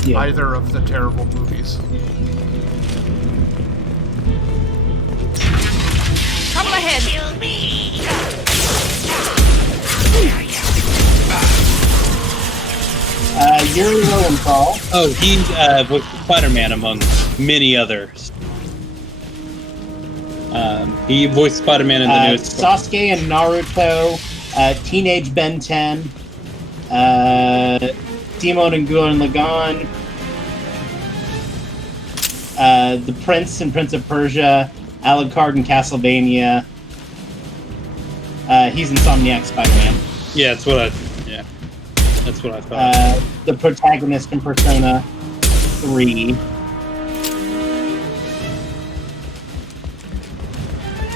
either of the terrible movies. Trouble ahead. Kill me. Yuri Lowenthal. Oh, he was Spider-Man among many others. He voiced Spider-Man in the newest Sasuke and Naruto, Teenage Ben 10, Timon and Gurren Lagann, The Prince and Prince of Persia, Alucard and Castlevania. He's Insomniac Spider-Man. Yeah, that's what I thought. The protagonist in Persona 3.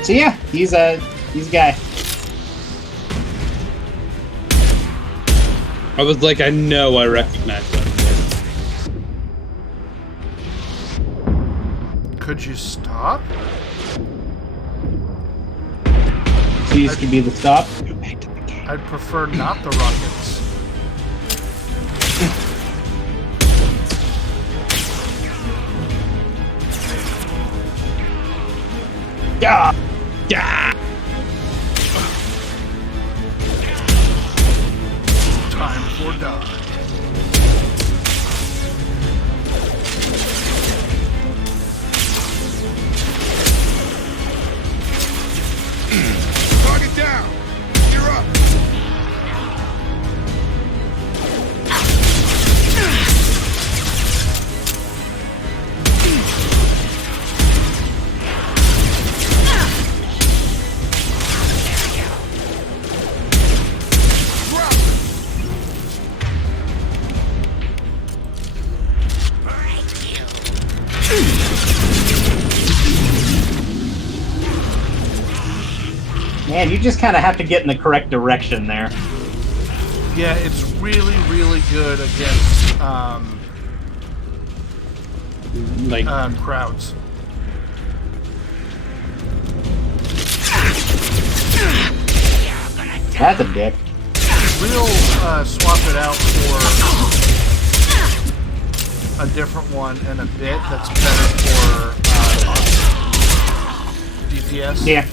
So yeah, he's a guy. I was like, I know I recognize that voice. Could you stop? Please could be the stop. I'd prefer not the rockets. Yeah. Yeah. Time for die. Man, you just kind of have to get in the correct direction there. Yeah, it's really, really good against crowds. That's a dick. We'll swap it out for a different one in a bit that's better for DPS. Yeah.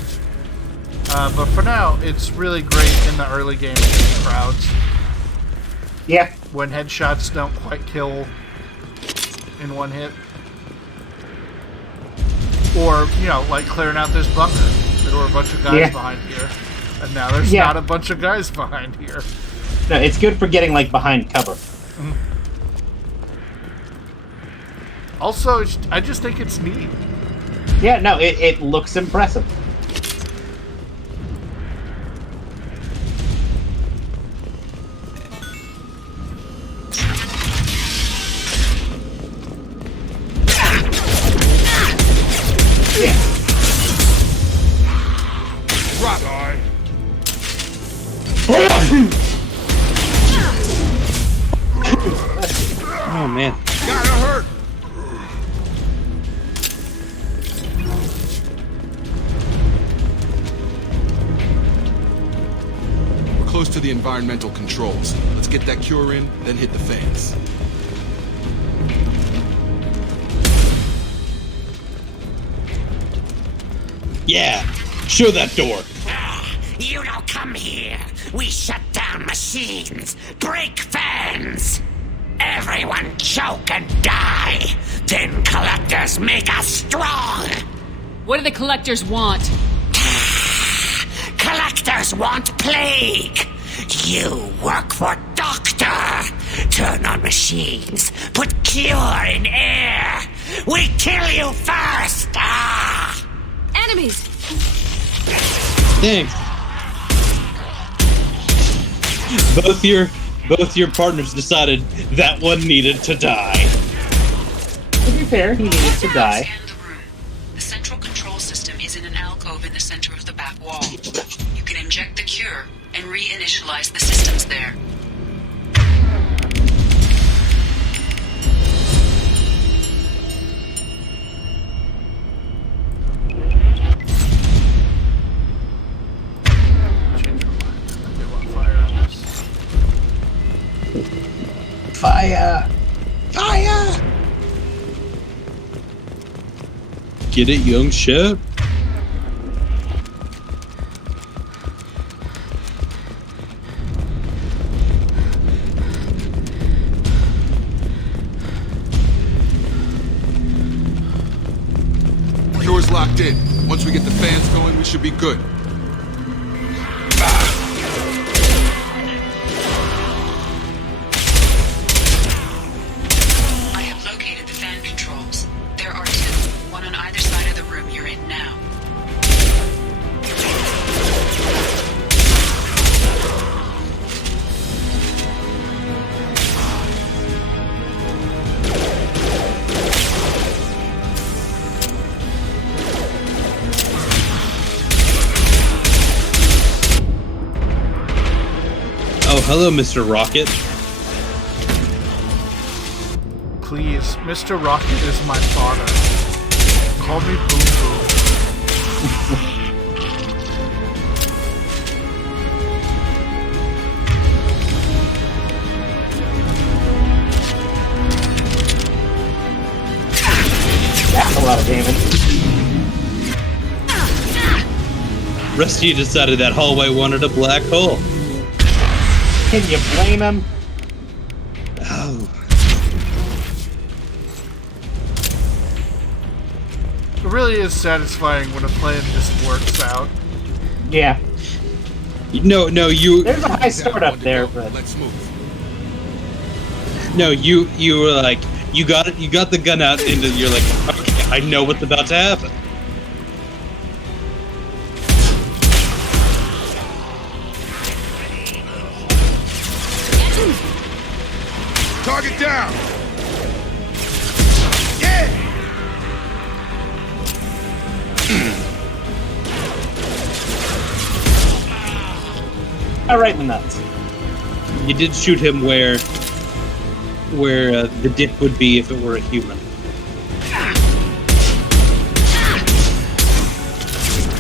But for now, it's really great in the early game against crowds. Yeah. When headshots don't quite kill in one hit. Or, you know, like clearing out this bunker. There were a bunch of guys behind here. And now there's not a bunch of guys behind here. No, it's good for getting, like, behind cover. Mm-hmm. Also, I just think it's neat. Yeah, no, it looks impressive. Oh man. Gotta hurt. We're close to the environmental controls. Let's get that cure in, then hit the fans. Yeah, show that door. You don't come here. We shut down machines, break fans. Everyone choke and die. Then collectors make us strong. What do the collectors want? Collectors want plague. You work for Doctor. Turn on machines. Put cure in air. We kill you first. Enemies. Thanks. Both your partners decided that one needed to die. To be fair, he needed to die. The central control system is in an alcove in the center of the back wall. You can inject the cure and reinitialize the systems there. Fire! Fire! Get it, young chef? Cure's locked in. Once we get the fans going, we should be good. I have located the fan controls. There are two, one on either side of the room you're in now. Oh, hello, Mr. Rocket. Please, Mr. Rocket is my father. Call me Boom Boom. That's a lot of damage. Rusty decided that hallway wanted a black hole. Can you blame him? Oh. It really is satisfying when a plan just works out. Yeah. No, you. There's a high start up there, but let's move. No, you were like, you got it. You got the gun out, and you're like, okay, I know what's about to happen. Target down! Yeah! right in the nuts. You did shoot him where the dick would be if it were a human.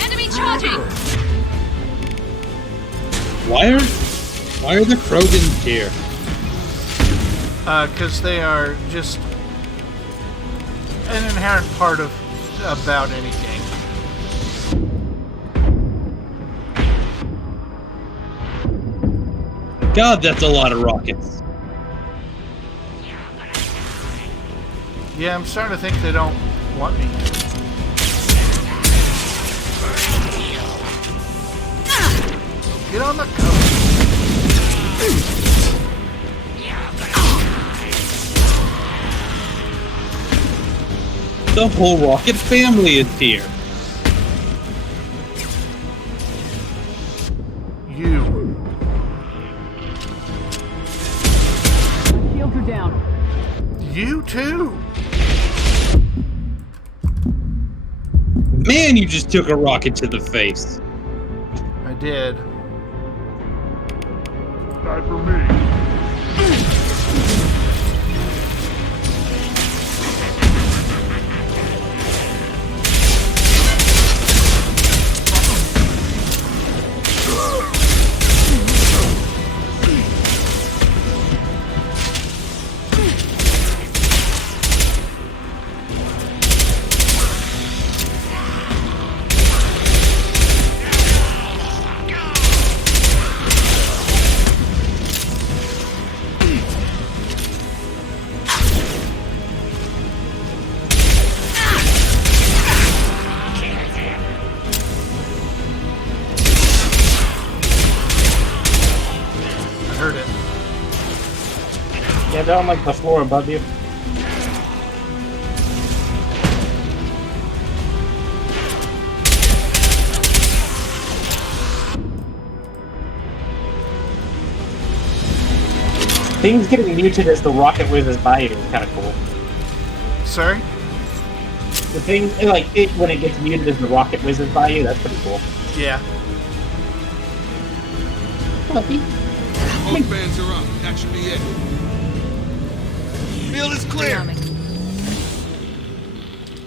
Enemy charging! Why are the Krogans here? Because they are just an inherent part of about any game. God, that's a lot of rockets. Yeah, I'm starting to think they don't want me. Get on the cover. The whole Rocket family is here. You. Shields are down. You too? Man, you just took a rocket to the face. I did. Die for me. Yeah, they're on like the floor above you. Things getting muted as the rocket whizzes by you is kind of cool. Sorry? The thing, like, when it gets muted as the rocket whizzes by you, that's pretty cool. Yeah. Puppy. All bands are up. That should be it. Field is clear.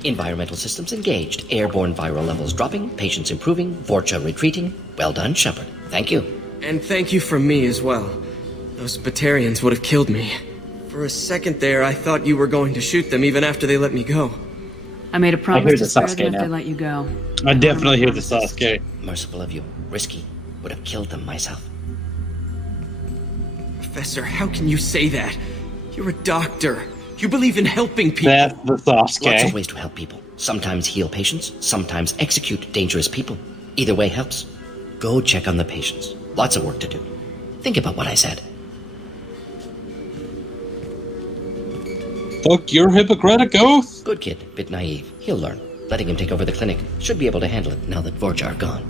Environmental systems engaged. Airborne viral levels dropping. Patients improving. Vorcha retreating. Well done, Shepard. Thank you. And thank you from me as well. Those Batarians would have killed me. For a second there, I thought you were going to shoot them even after they let me go. I made a promise to spare Sasuke them if now. they let you go. I definitely hear the Sasuke. Merciful of you. Risky. Would have killed them myself. Professor, how can you say that? You're a doctor. You believe in helping people. That's the Sasuke. Lots of ways to help people. Sometimes heal patients, sometimes execute dangerous people. Either way helps. Go check on the patients. Lots of work to do. Think about what I said. Fuck your Hippocratic oath. Good kid, bit naive. He'll learn. Letting him take over the clinic. Should be able to handle it now that Vorcha are gone.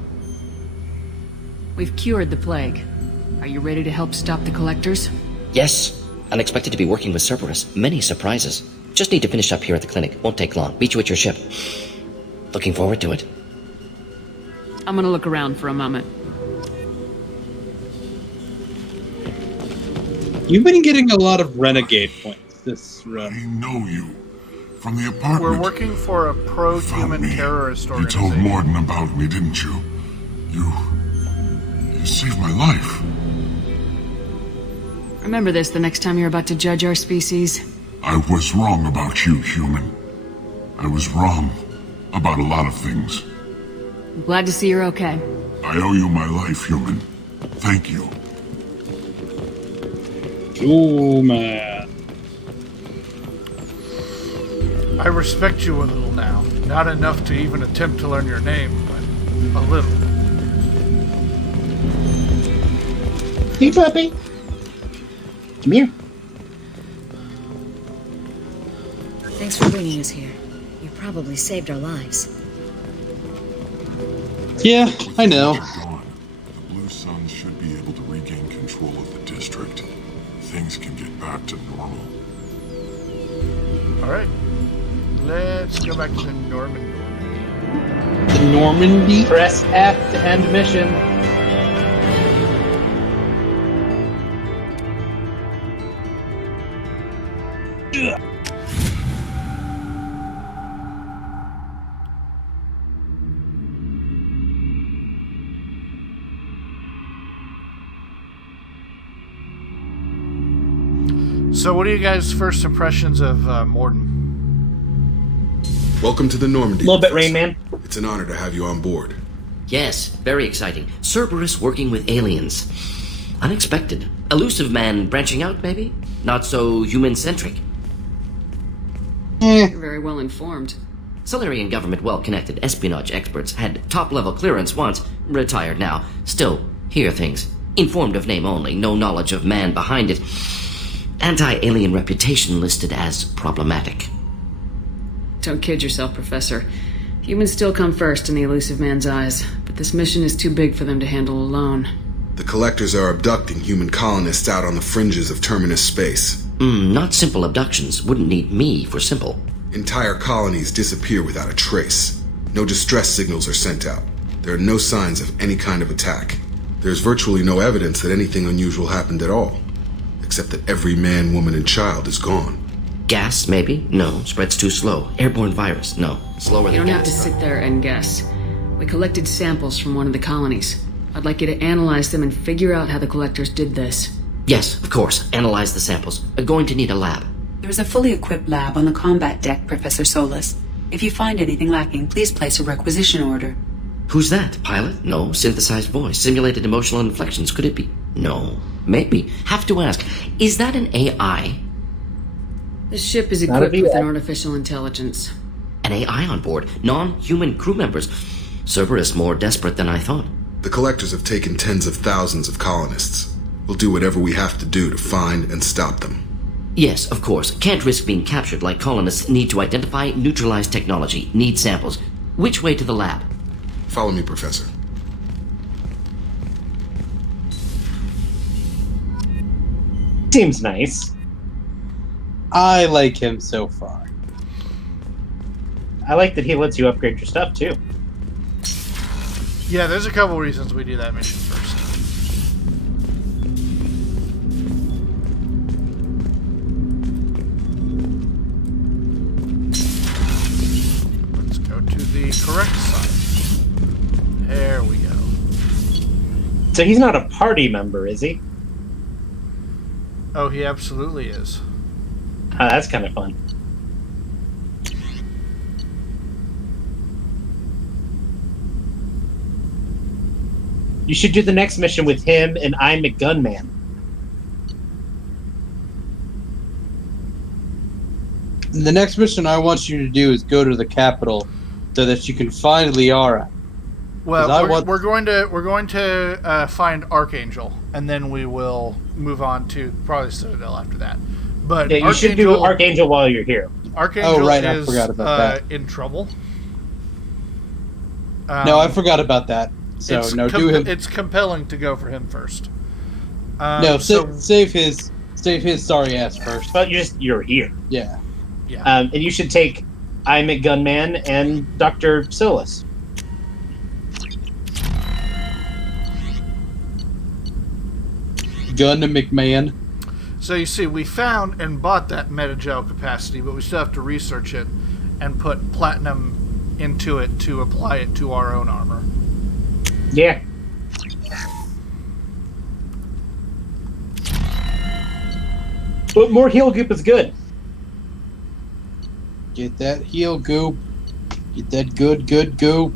We've cured the plague. Are you ready to help stop the collectors? Yes. Unexpected to be working with Cerberus. Many surprises. Just need to finish up here at the clinic. Won't take long. Meet you at your ship. Looking forward to it. I'm gonna look around for a moment. You've been getting a lot of renegade points this run. I know you. From the apartment. We're working for a pro-human terrorist You organization. told Morden about me, didn't you? You saved my life. Remember this the next time you're about to judge our species. I was wrong about you, human. I was wrong about a lot of things. I'm glad to see you're okay. I owe you my life, human. Thank you. Oh, man. I respect you a little now. Not enough to even attempt to learn your name, but a little. Hey, puppy. Come here. Thanks for bringing us here. You probably saved our lives. Yeah, I know. The Blue Suns should be able to regain control of the district. Things can get back to normal. Alright. Let's go back to Normandy. The Normandy? Press F to end mission. So, what are you guys' first impressions of Morden? Welcome to the Normandy. A little bit Rain Man. It's an honor to have you on board. Yes, very exciting. Cerberus working with aliens. Unexpected. Elusive man branching out, maybe? Not so human-centric. You're very well informed. Solarian government well-connected espionage experts had top-level clearance once, retired now. Still, hear things. Informed of name only, no knowledge of man behind it. Anti-alien reputation listed as problematic. Don't kid yourself, Professor. Humans still come first in the elusive man's eyes, but this mission is too big for them to handle alone. The Collectors are abducting human colonists out on the fringes of Terminus space. Not simple abductions. Wouldn't need me for simple. Entire colonies disappear without a trace. No distress signals are sent out. There are no signs of any kind of attack. There's virtually no evidence that anything unusual happened at all. Except that every man, woman, and child is gone. Gas, maybe? No. Spreads too slow. Airborne virus? No. Slower You than don't have to gas. sit there and guess. We collected samples from one of the colonies. I'd like you to analyze them and figure out how the Collectors did this. Yes, of course. Analyze the samples. Going to need a lab. There's a fully equipped lab on the combat deck, Professor Solus. If you find anything lacking, please place a requisition order. Who's that? Pilot? No. Synthesized voice. Simulated emotional inflections. Could it be? No. Maybe. Have to ask. Is that an AI? This ship is Not a equipped with VI. an artificial intelligence. An AI on board. Non-human crew members. Cerberus more desperate than I thought. The Collectors have taken tens of thousands of colonists. We'll do whatever we have to do to find and stop them. Yes, of course. Can't risk being captured like colonists need to identify, neutralize technology, need samples. Which way to the lab? Follow me, Professor. Seems nice. I like him so far. I like that he lets you upgrade your stuff, too. Yeah, there's a couple reasons we do that mission first. Let's go to the correct side. There we go. So he's not a party member, is he? Oh, he absolutely is. Oh, that's kind of fun. You should do the next mission with him and I'm a gunman. The next mission I want you to do is go to the capital so that you can find Liara. Well, we're going to find Archangel, and then we will move on to probably Citadel after that. But Yeah, you should do Archangel while you're here. Archangel right, I is forgot about in trouble. No, I forgot about that. So no, do him. It's compelling to go for him first. No, save his sorry ass first. But you're here. Yeah. Yeah. And you should take I'm a gunman and Dr. Solus. Gun to McMahon. So you see, we found and bought that metagel capacity, but we still have to research it and put platinum into it to apply it to our own armor. Yeah. But more heal goop is good. Get that heal goop. Get that good goop.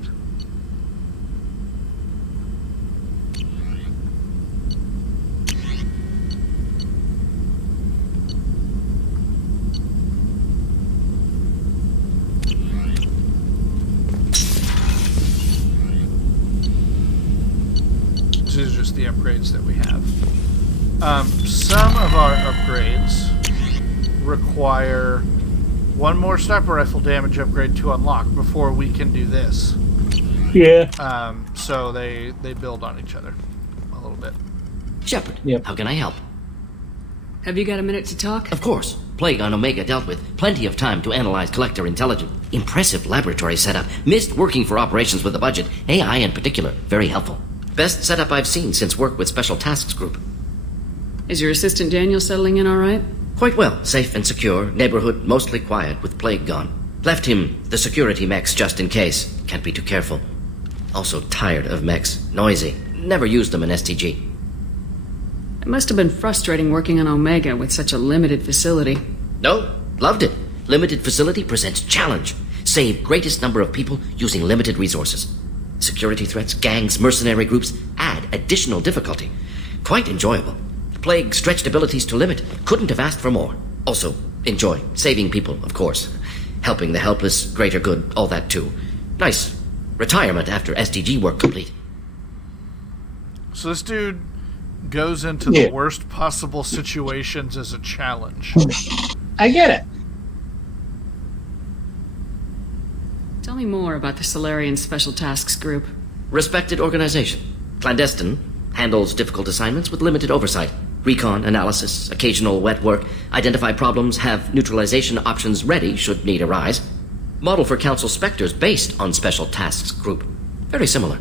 These are just the upgrades that we have. Some of our upgrades require one more sniper rifle damage upgrade to unlock before we can do this. Yeah. So they build on each other a little bit. Shepard, how can I help? Have you got a minute to talk? Of course. Plague on Omega dealt with. Plenty of time to analyze Collector intelligence. Impressive laboratory setup. Missed working for operations with a budget. AI in particular. Very helpful. Best setup I've seen since work with Special Tasks Group. Is your assistant Daniel settling in all right? Quite well, safe and secure, neighborhood mostly quiet with plague gone. Left him the security mechs just in case. Can't be too careful. Also tired of mechs. Noisy. Never used them in STG. It must have been frustrating working on Omega with such a limited facility. No, loved it. Limited facility presents challenge. Save greatest number of people using limited resources. Security threats, gangs, mercenary groups add additional difficulty. Quite enjoyable. Plague stretched abilities to limit. Couldn't have asked for more. Also, enjoy. Saving people, of course. Helping the helpless, greater good, all that too. Nice. Retirement after STG work complete. So this dude goes into the worst possible situations as a challenge. I get it. Tell me more about the Solarian Special Tasks Group. Respected organization. Clandestine. Handles difficult assignments with limited oversight. Recon, analysis, occasional wet work. Identify problems, have neutralization options ready should need arise. Model for Council Spectres based on Special Tasks Group. Very similar.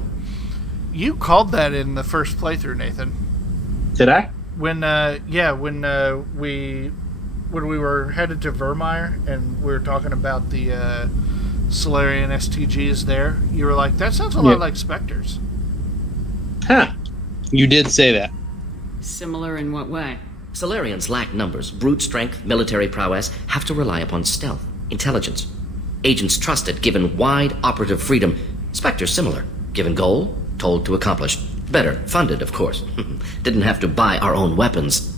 You called that in the first playthrough, Nathan. Did I? When we were headed to Vermeer and we were talking about the Solarian STGs there, you were like, that sounds a lot like Spectres. Huh. You did say that. Similar in what way? Solarians lack numbers, brute strength, military prowess, have to rely upon stealth, intelligence. Agents trusted, given wide operative freedom. Spectres similar, given goal, told to accomplish. Better, funded, of course. Didn't have to buy our own weapons.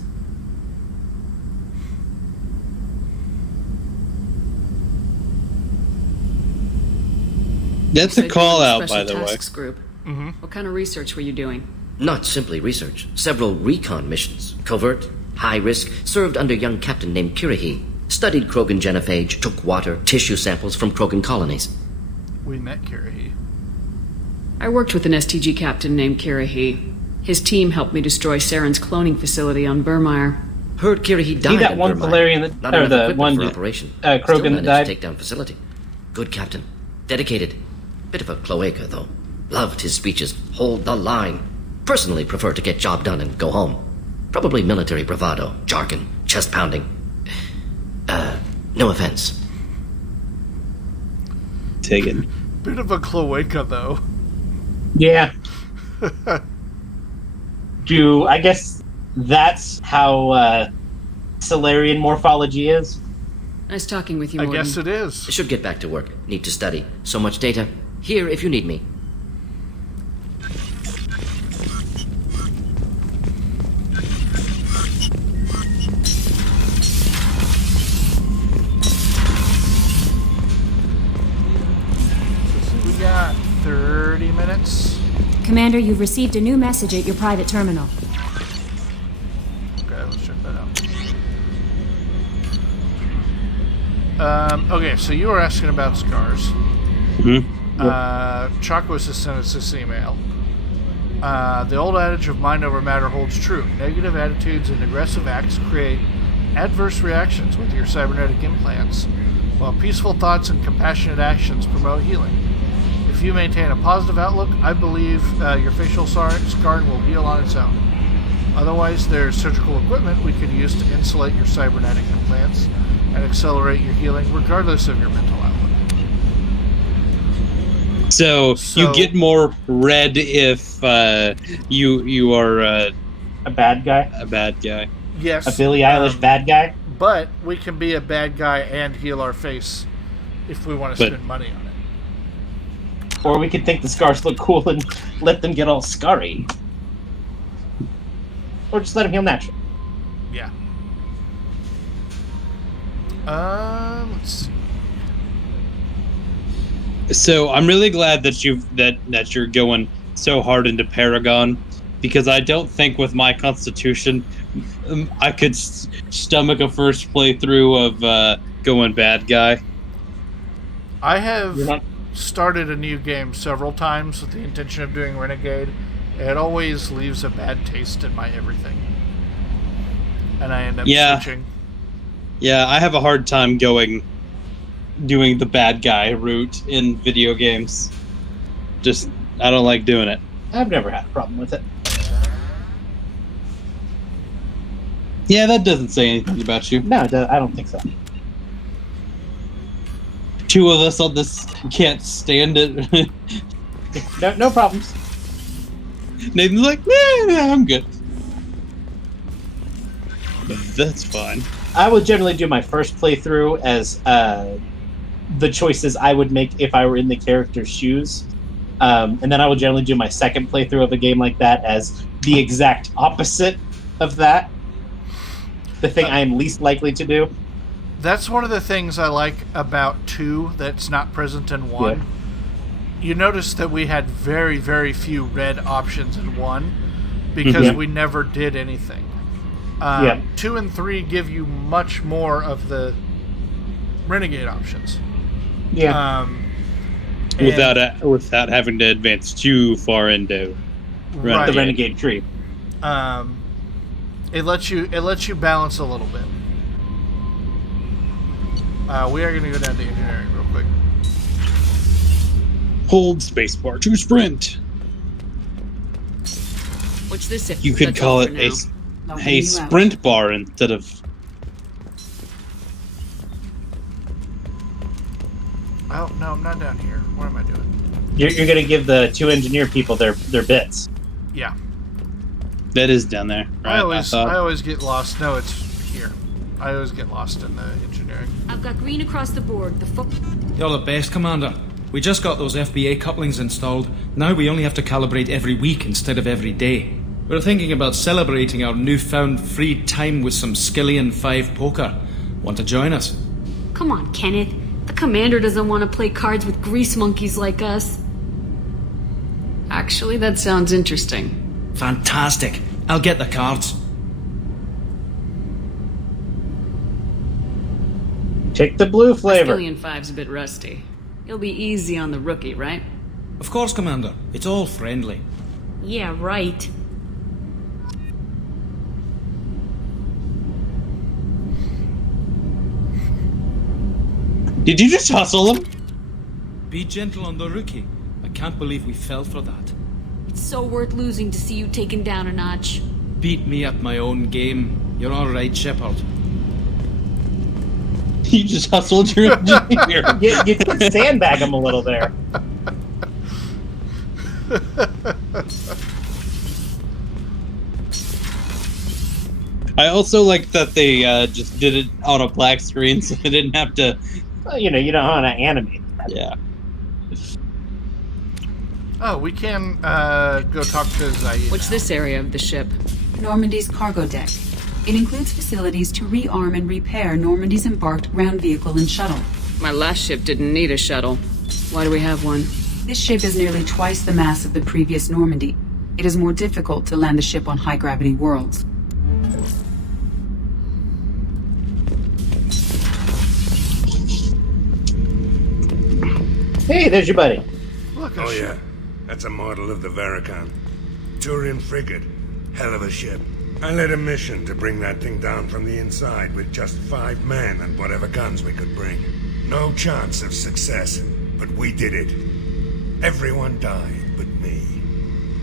That's a call out, by the way. Tasks Group. Mm-hmm. What kind of research were you doing? Not simply research. Several recon missions. Covert, high risk, served under a young captain named Kirahi. Studied Krogan genophage, took water, tissue samples from Krogan colonies. We met Kirahi. I worked with an STG captain named Kirahi. His team helped me destroy Saren's cloning facility on Vermeer. Heard Kirahi died that at one Vermeer. Solarian that, Not or enough the equipment one for operation. Krogan Still that managed died. to take down facility. Good captain. Dedicated. Bit of a cloaca, though. Loved his speeches. Hold the line. Personally prefer to get job done and go home. Probably military bravado, jargon, chest pounding. No offense. Take it. Bit of a cloaca, though. Yeah. I guess that's how Solarian morphology is? Nice talking with you, I Morgan. guess it is. Should get back to work. Need to study. So much data. Here if you need me. We got 30 minutes. Commander, you've received a new message at your private terminal. Okay, let's check that out. Okay, so you were asking about scars. Mm-hmm. Chakos has sent us this email. The old adage of mind over matter holds true. Negative attitudes and aggressive acts create adverse reactions with your cybernetic implants, while peaceful thoughts and compassionate actions promote healing. If you maintain a positive outlook, I believe your facial scarring will heal on its own. Otherwise, there's surgical equipment we could use to insulate your cybernetic implants and accelerate your healing regardless of your mental outlook. So you get more red if you are a bad guy. A bad guy. Yes. A Billie Eilish bad guy. But we can be a bad guy and heal our face if we want to spend money on it. Or we could think the scars look cool and let them get all scarry. Or just let them heal naturally. Yeah. Let's see. So I'm really glad that that you're going so hard into Paragon, because I don't think with my constitution I could stomach a first playthrough of going bad guy. I have started a new game several times with the intention of doing Renegade. It always leaves a bad taste in my everything. And I end up switching. Yeah, I have a hard time doing the bad guy route in video games. Just, I don't like doing it. I've never had a problem with it. Yeah, that doesn't say anything about you. No, I don't think so. Two of us on this can't stand it. No problems. Nathan's like, nah, I'm good. That's fine. I would generally do my first playthrough as the choices I would make if I were in the character's shoes. And then I would generally do my second playthrough of a game like that as the exact opposite of that. The thing I am least likely to do. That's one of the things I like about 2 that's not present in 1. Yeah. You notice that we had very, very few red options in 1 because we never did anything. 2 and 3 give you much more of the renegade options. Yeah. Without having to advance too far into the renegade tree. It lets you balance a little bit. We are going to go down to engineering real quick. Hold spacebar to sprint. What's this? You could call it a sprint bar instead of. Oh no, I'm not down here. What am I doing? You're going to give the 2 engineer people their bits. Yeah. That is down there. Right? I always get lost. No, it's here. I always get lost in the engineering. I've got green across the board. You're the best, Commander. We just got those FBA couplings installed. Now we only have to calibrate every week instead of every day. We're thinking about celebrating our newfound free time with some Skillian 5 poker. Want to join us? Come on, Kenneth. The commander doesn't want to play cards with grease monkeys like us. Actually, that sounds interesting. Fantastic. I'll get the cards. Pick the blue flavor. Skillian 5's a bit rusty. You'll be easy on the rookie, right? Of course, Commander. It's all friendly. Yeah, right. Did you just hustle him? Be gentle on the rookie. I can't believe we fell for that. It's so worth losing to see you taken down a notch. Beat me at my own game. You're all right, Shepard. You just hustled your engineer. You could sandbag him a little there. I also like that they just did it on a black screen, so they didn't have to. Well, you don't want to animate that. Yeah. Oh, we can go talk to Zaid. What's this area of the ship? Normandy's cargo deck. It includes facilities to rearm and repair Normandy's embarked ground vehicle and shuttle. My last ship didn't need a shuttle. Why do we have one? This ship is nearly twice the mass of the previous Normandy. It is more difficult to land the ship on high-gravity worlds. Hey, there's your buddy. Oh yeah, that's a model of the Verican. Turian frigate. Hell of a ship. I led a mission to bring that thing down from the inside with just 5 men and whatever guns we could bring. No chance of success, but we did it. Everyone died but me.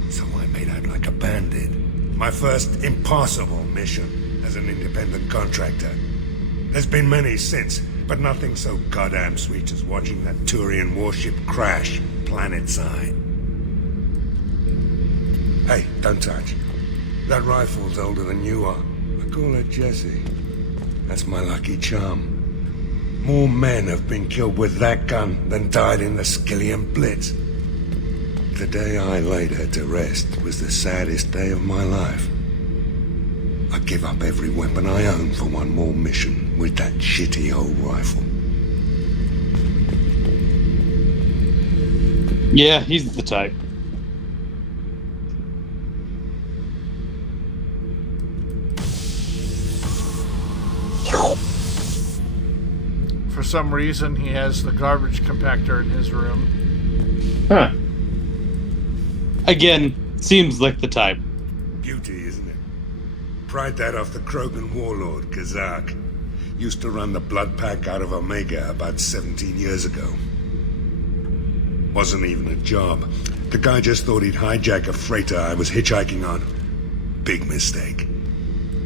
So I made out like a bandit. My first impossible mission as an independent contractor. There's been many since, but nothing so goddamn sweet as watching that Turian warship crash planet-side. Hey, don't touch. That rifle's older than you are. I call it Jesse. That's my lucky charm. More men have been killed with that gun than died in the Skillian Blitz. The day I laid her to rest was the saddest day of my life. I give up every weapon I own for one more mission with that shitty old rifle. Yeah, he's the type. For some reason, he has the garbage compactor in his room. Huh. Again, seems like the type. Beauty, isn't it? Pried that off the Krogan warlord, Kazak. Used to run the blood pack out of Omega about 17 years ago. Wasn't even a job. The guy just thought he'd hijack a freighter I was hitchhiking on. Big mistake.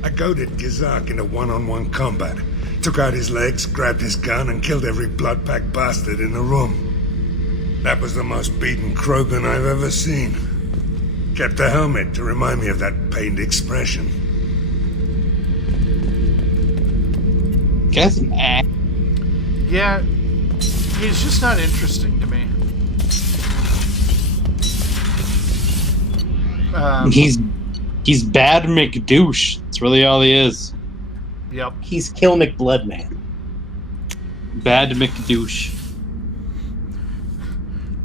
I goaded Gizak into one-on-one combat, took out his legs, grabbed his gun, and killed every blood-packed bastard in the room. That was the most beaten Krogan I've ever seen. Kept the helmet to remind me of that pained expression. Guess nah. Yeah, he's just not interesting to me. He's bad McDouche. That's really all he is. Yep. He's Kill McBloodman. Bad McDouche.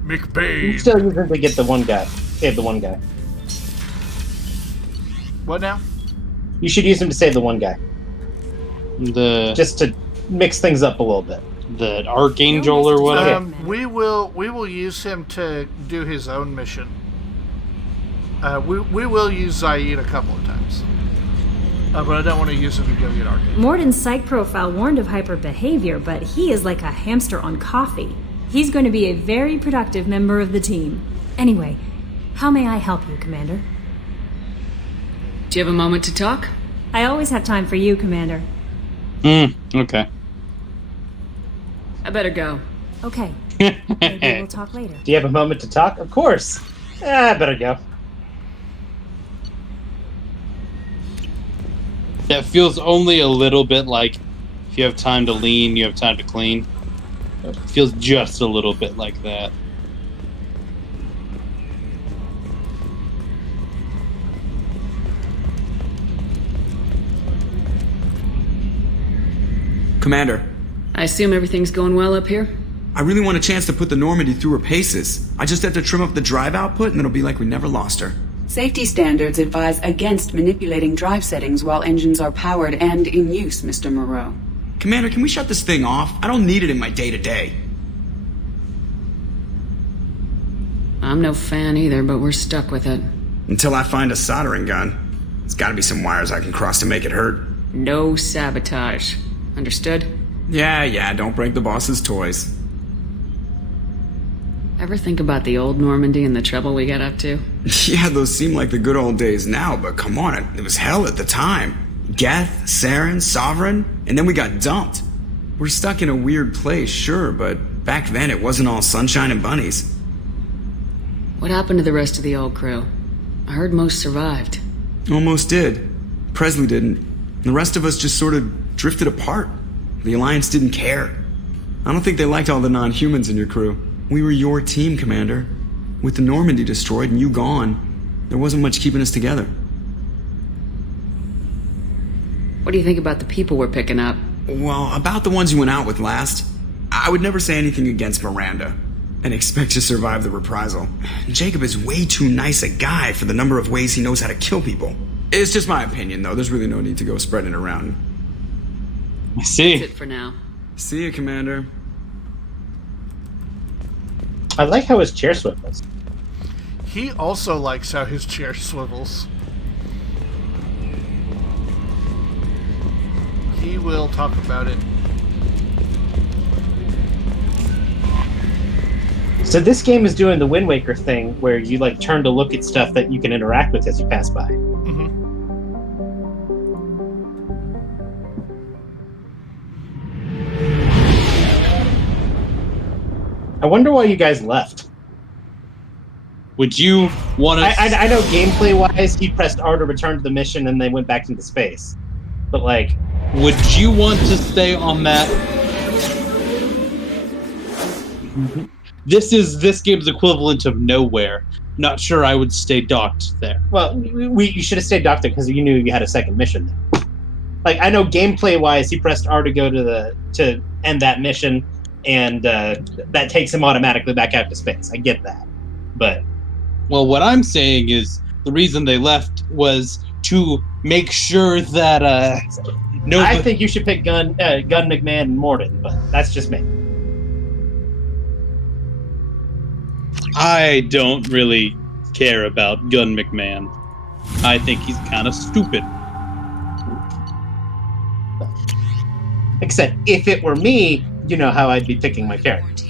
McBain. You still use him to get the one guy. Save the one guy. What now? You should use him to save the one guy. Just to mix things up a little bit. The Archangel or whatever. We will use him to do his own mission. We will use Zaid a couple of times. But I don't want to use him to go get Archangel. Morden's psych profile warned of hyper behavior, but he is like a hamster on coffee. He's going to be a very productive member of the team. Anyway, how may I help you, Commander? Do you have a moment to talk? I always have time for you, Commander. Okay. I better go. Okay. Maybe we'll talk later. Do you have a moment to talk? Of course. I better go. That feels only a little bit like if you have time to lean, you have time to clean. It feels just a little bit like that. Commander. I assume everything's going well up here? I really want a chance to put the Normandy through her paces. I just have to trim up the drive output and it'll be like we never lost her. Safety standards advise against manipulating drive settings while engines are powered and in use, Mr. Moreau. Commander, can we shut this thing off? I don't need it in my day-to-day. I'm no fan either, but we're stuck with it. Until I find a soldering gun. There's gotta be some wires I can cross to make it hurt. No sabotage. Understood? Yeah, don't break the boss's toys. Ever think about the old Normandy and the trouble we got up to? Yeah, those seem like the good old days now, but come on, it was hell at the time. Geth, Saren, Sovereign, and then we got dumped. We're stuck in a weird place, sure, but back then it wasn't all sunshine and bunnies. What happened to the rest of the old crew? I heard most survived. Almost did. Presley didn't. The rest of us just sort of drifted apart. The Alliance didn't care. I don't think they liked all the non-humans in your crew. We were your team, Commander. With the Normandy destroyed and you gone, there wasn't much keeping us together. What do you think about the people we're picking up? Well, about the ones you went out with last, I would never say anything against Miranda and expect to survive the reprisal. Jacob is way too nice a guy for the number of ways he knows how to kill people. It's just my opinion, though. There's really no need to go spreading it around. I see. That's it for now. See you, Commander. I like how his chair swivels. He also likes how his chair swivels. He will talk about it. So this game is doing the Wind Waker thing where you like turn to look at stuff that you can interact with as you pass by. Mm-hmm. I wonder why you guys left. Would you want to... I know gameplay-wise, he pressed R to return to the mission and they went back into space. But, like... Would you want to stay on that... This game's equivalent of Nowhere. Not sure I would stay docked there. Well, you should have stayed docked there because you knew you had a second mission there. Like, I know gameplay-wise, he pressed R to go to end that mission, and that takes him automatically back out to space. I get that. But... Well, what I'm saying is the reason they left was to make sure that I think you should pick Gun McMahon and Morden, but that's just me. I don't really care about Gun McMahon. I think he's kind of stupid. Except if it were me, you know how I'd be picking my character.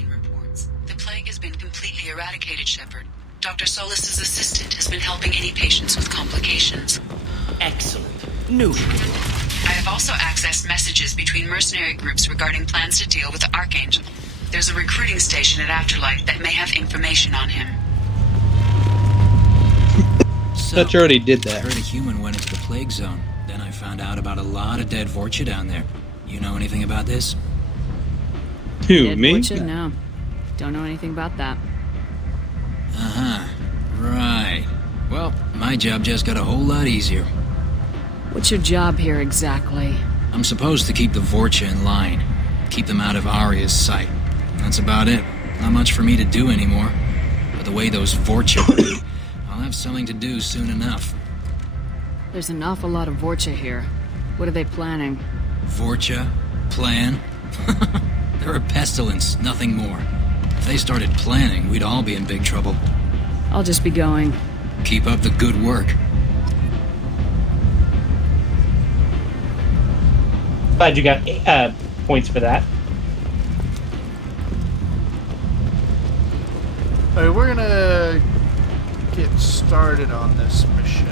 The plague has been completely eradicated, Shepard. Dr. Solis's assistant has been helping any patients with complications. Excellent. New. I have also accessed messages between mercenary groups regarding plans to deal with the Archangel. There's a recruiting station at Afterlife that may have information on him. So, thought you already did that. I heard a human went into the plague zone. Then I found out about a lot of dead Vorcha down there. You know anything about this? Who, Dead me? Vorcha? No. Don't know anything about that. Uh-huh. Right. Well, my job just got a whole lot easier. What's your job here exactly? I'm supposed to keep the Vorcha in line. Keep them out of Arya's sight. That's about it. Not much for me to do anymore. But the way those Vorcha... I'll have something to do soon enough. There's an awful lot of Vorcha here. What are they planning? Vorcha? Plan? They're a pestilence, nothing more. If they started planning, we'd all be in big trouble. I'll just be going. Keep up the good work. Glad you got points for that. Alright, we're gonna get started on this mission.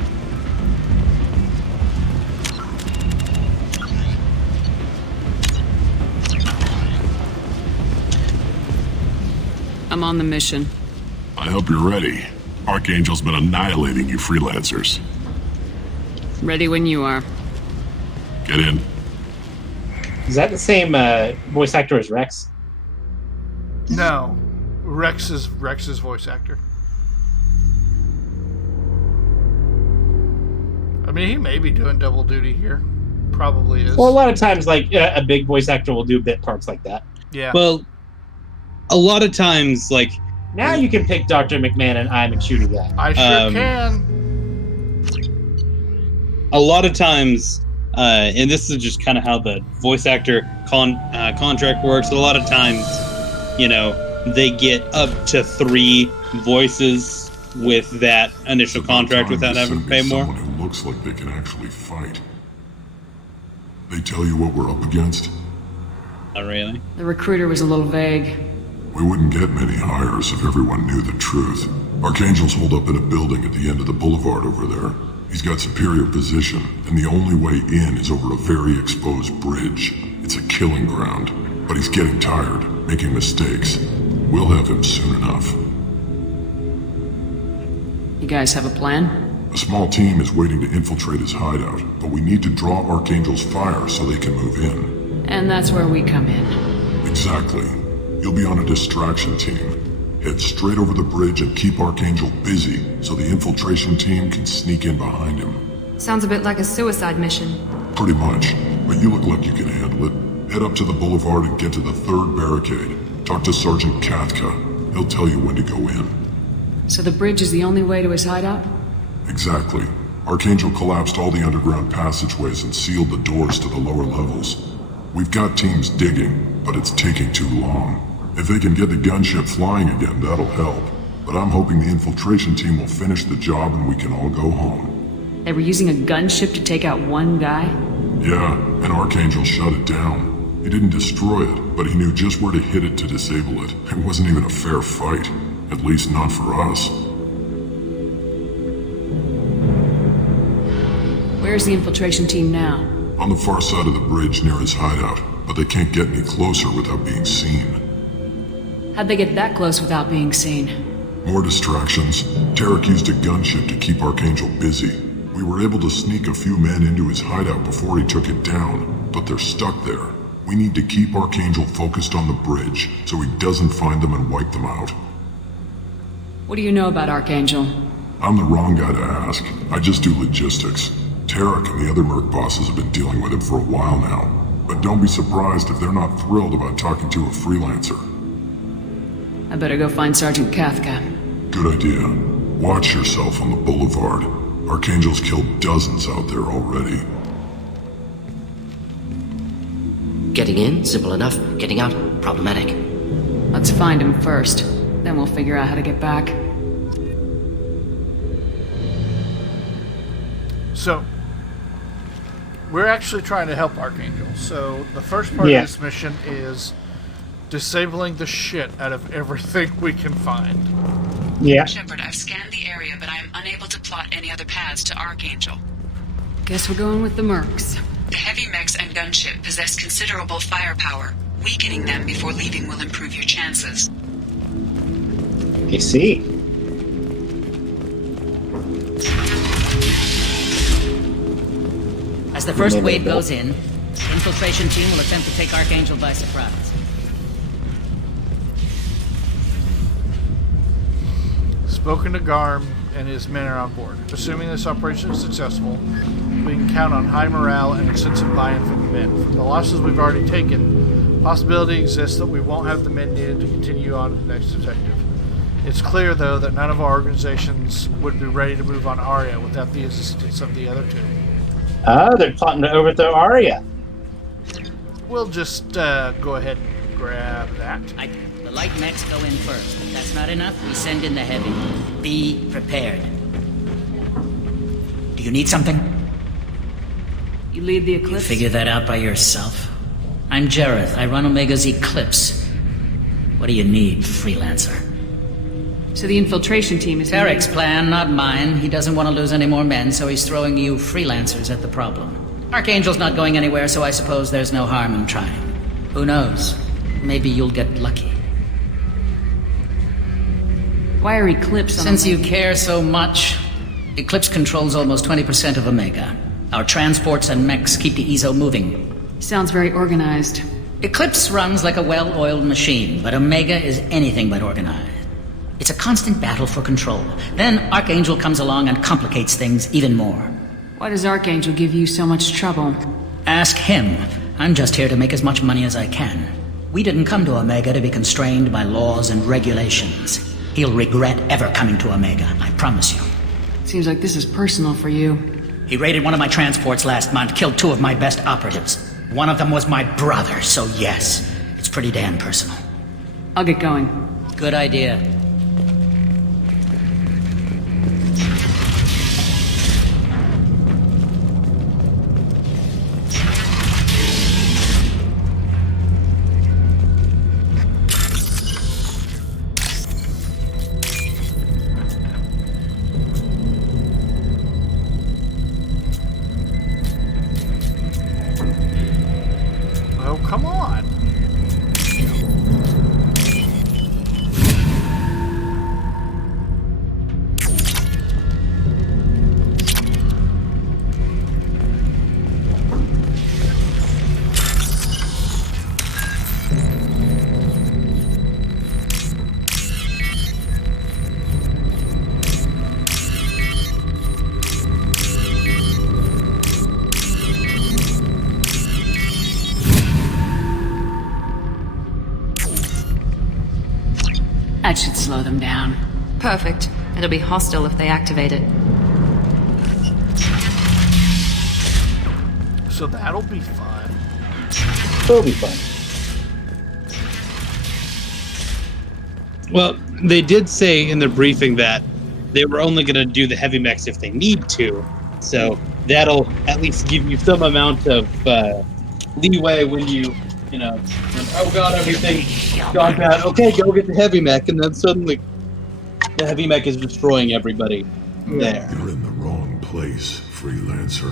I'm on the mission. I hope you're ready. Archangel's been annihilating you freelancers. Ready when you are. Get in. Is that the same voice actor as Rex? No. Rex's voice actor. I mean, he may be doing double duty here. Probably is. Well, a lot of times, like, a big voice actor will do bit parts like that. Yeah. Well, a lot of times, like... Now you can pick Dr. McMahon and I McShooty guy. I sure can. A lot of times, and this is just kind of how the voice actor contract works, a lot of times, you know, they get up to 3 voices with that initial contract without having to pay more. Someone who looks like they can actually fight. They tell you what we're up against? Not really. The recruiter was a little vague. We wouldn't get many hires if everyone knew the truth. Archangel's holed up in a building at the end of the boulevard over there. He's got superior position, and the only way in is over a very exposed bridge. It's a killing ground, but he's getting tired, making mistakes. We'll have him soon enough. You guys have a plan? A small team is waiting to infiltrate his hideout, but we need to draw Archangel's fire so they can move in. And that's where we come in. Exactly. You'll be on a distraction team. Head straight over the bridge and keep Archangel busy so the infiltration team can sneak in behind him. Sounds a bit like a suicide mission. Pretty much, but you look like you can handle it. Head up to the boulevard and get to the 3rd barricade. Talk to Sergeant Kathka. He'll tell you when to go in. So the bridge is the only way to his hideout? Exactly. Archangel collapsed all the underground passageways and sealed the doors to the lower levels. We've got teams digging, but it's taking too long. If they can get the gunship flying again, that'll help. But I'm hoping the infiltration team will finish the job and we can all go home. They were using a gunship to take out one guy? Yeah, and Archangel shut it down. He didn't destroy it, but he knew just where to hit it to disable it. It wasn't even a fair fight. At least not for us. Where's the infiltration team now? On the far side of the bridge near his hideout, but they can't get any closer without being seen. How'd they get that close without being seen? More distractions. Tarek used a gunship to keep Archangel busy. We were able to sneak a few men into his hideout before he took it down, but they're stuck there. We need to keep Archangel focused on the bridge so he doesn't find them and wipe them out. What do you know about Archangel? I'm the wrong guy to ask. I just do logistics. Tarek and the other merc bosses have been dealing with him for a while now. But don't be surprised if they're not thrilled about talking to a freelancer. I better go find Sergeant Kathka. Good idea. Watch yourself on the boulevard. Archangel's killed dozens out there already. Getting in, simple enough. Getting out, problematic. Let's find him first. Then we'll figure out how to get back. So, we're actually trying to help Archangel. So, the first part of this mission is disabling the shit out of everything we can find. Shepard, I've scanned the area, but I am unable to plot any other paths to Archangel. Guess we're going with the mercs. The heavy mechs and gunship possess considerable firepower. Weakening them before leaving will improve your chances. I see. As the first wave goes in, the infiltration team will attempt to take Archangel by surprise. Spoken to Garm and his men are on board. Assuming this operation is successful, we can count on high morale and extensive buy-in from the men. From the losses we've already taken, possibility exists that we won't have the men needed to continue on to the next objective. It's clear, though, that none of our organizations would be ready to move on Aria without the assistance of the other two. They're plotting to overthrow Aria. We'll just go ahead and grab that. The light mechs go in first. If that's not enough, we send in the heavy. Be prepared. Do you need something? You lead the Eclipse? Figure that out by yourself. I'm Jareth. I run Omega's Eclipse. What do you need, freelancer? So the infiltration team is... Tarek's plan, not mine. He doesn't want to lose any more men, so he's throwing you freelancers at the problem. Archangel's not going anywhere, so I suppose there's no harm in trying. Who knows? Maybe you'll get lucky. Why are Eclipse on Since you care so much, Eclipse controls almost 20% of Omega. Our transports and mechs keep the EZO moving. Sounds very organized. Eclipse runs like a well-oiled machine, but Omega is anything but organized. It's a constant battle for control. Then Archangel comes along and complicates things even more. Why does Archangel give you so much trouble? Ask him. I'm just here to make as much money as I can. We didn't come to Omega to be constrained by laws and regulations. He'll regret ever coming to Omega, I promise you. Seems like this is personal for you. He raided one of my transports last month, killed 2 of my best operatives. One of them was my brother, so yes, it's pretty damn personal. I'll get going. Good idea. Oh, come on. That should slow them down. Perfect. It'll be hostile if they activate it. So that'll be fun. It'll be fun. Well, they did say in the briefing that they were only going to do the heavy mechs if they need to. So that'll at least give you some amount of leeway when you know, oh god, everything's gone bad. Okay, go get the heavy mech, and then suddenly the heavy mech is destroying everybody there. You're in the wrong place, freelancer.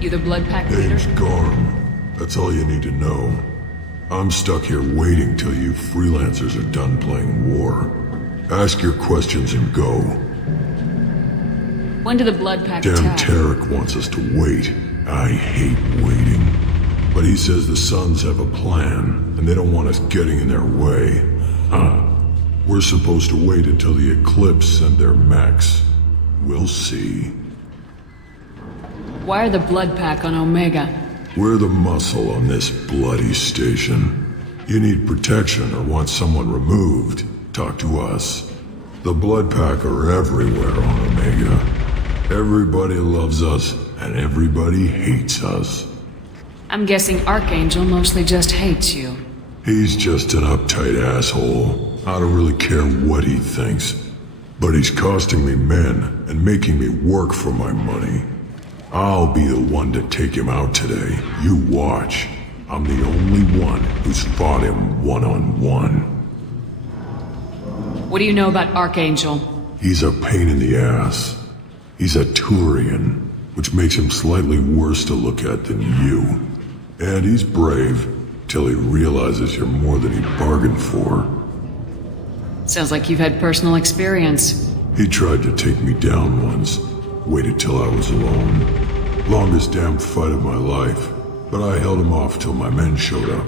You the Blood Pack leader? Name's Garm. That's all you need to know. I'm stuck here waiting till you freelancers are done playing war. Ask your questions and go. When did the Blood Pack Damn attack? Tarek wants us to wait. I hate waiting. But he says the Suns have a plan, and they don't want us getting in their way. We're supposed to wait until the Eclipse send their mechs. We'll see. Why are the Blood Pack on Omega? We're the muscle on this bloody station. You need protection or want someone removed, talk to us. The Blood Pack are everywhere on Omega. Everybody loves us, and everybody hates us. I'm guessing Archangel mostly just hates you. He's just an uptight asshole. I don't really care what he thinks. But he's costing me men and making me work for my money. I'll be the one to take him out today. You watch. I'm the only one who's fought him one-on-one. What do you know about Archangel? He's a pain in the ass. He's a Turian. which makes him slightly worse to look at than you. And he's brave till he realizes you're more than he bargained for. Sounds like you've had personal experience. He tried to take me down once, waited till I was alone. Longest damn fight of my life, but I held him off till my men showed up.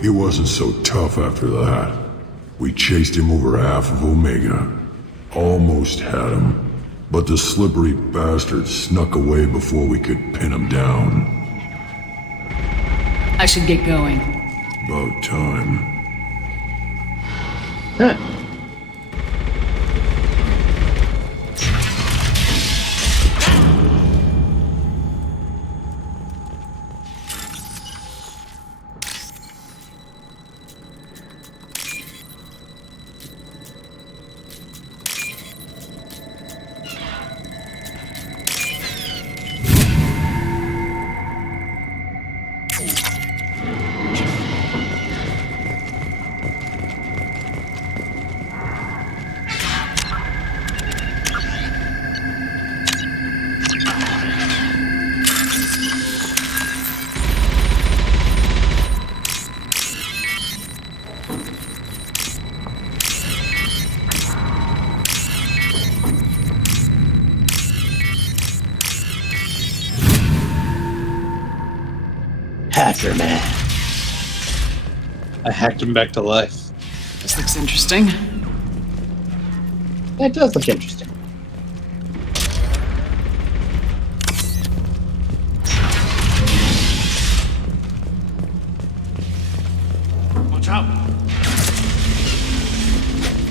He wasn't so tough after that. We chased him over half of Omega. Almost had him, but the slippery bastard snuck away before we could pin him down. I should get going. About time. Huh. Hacker Man. I hacked him back to life. This looks interesting. That does look interesting. Watch out!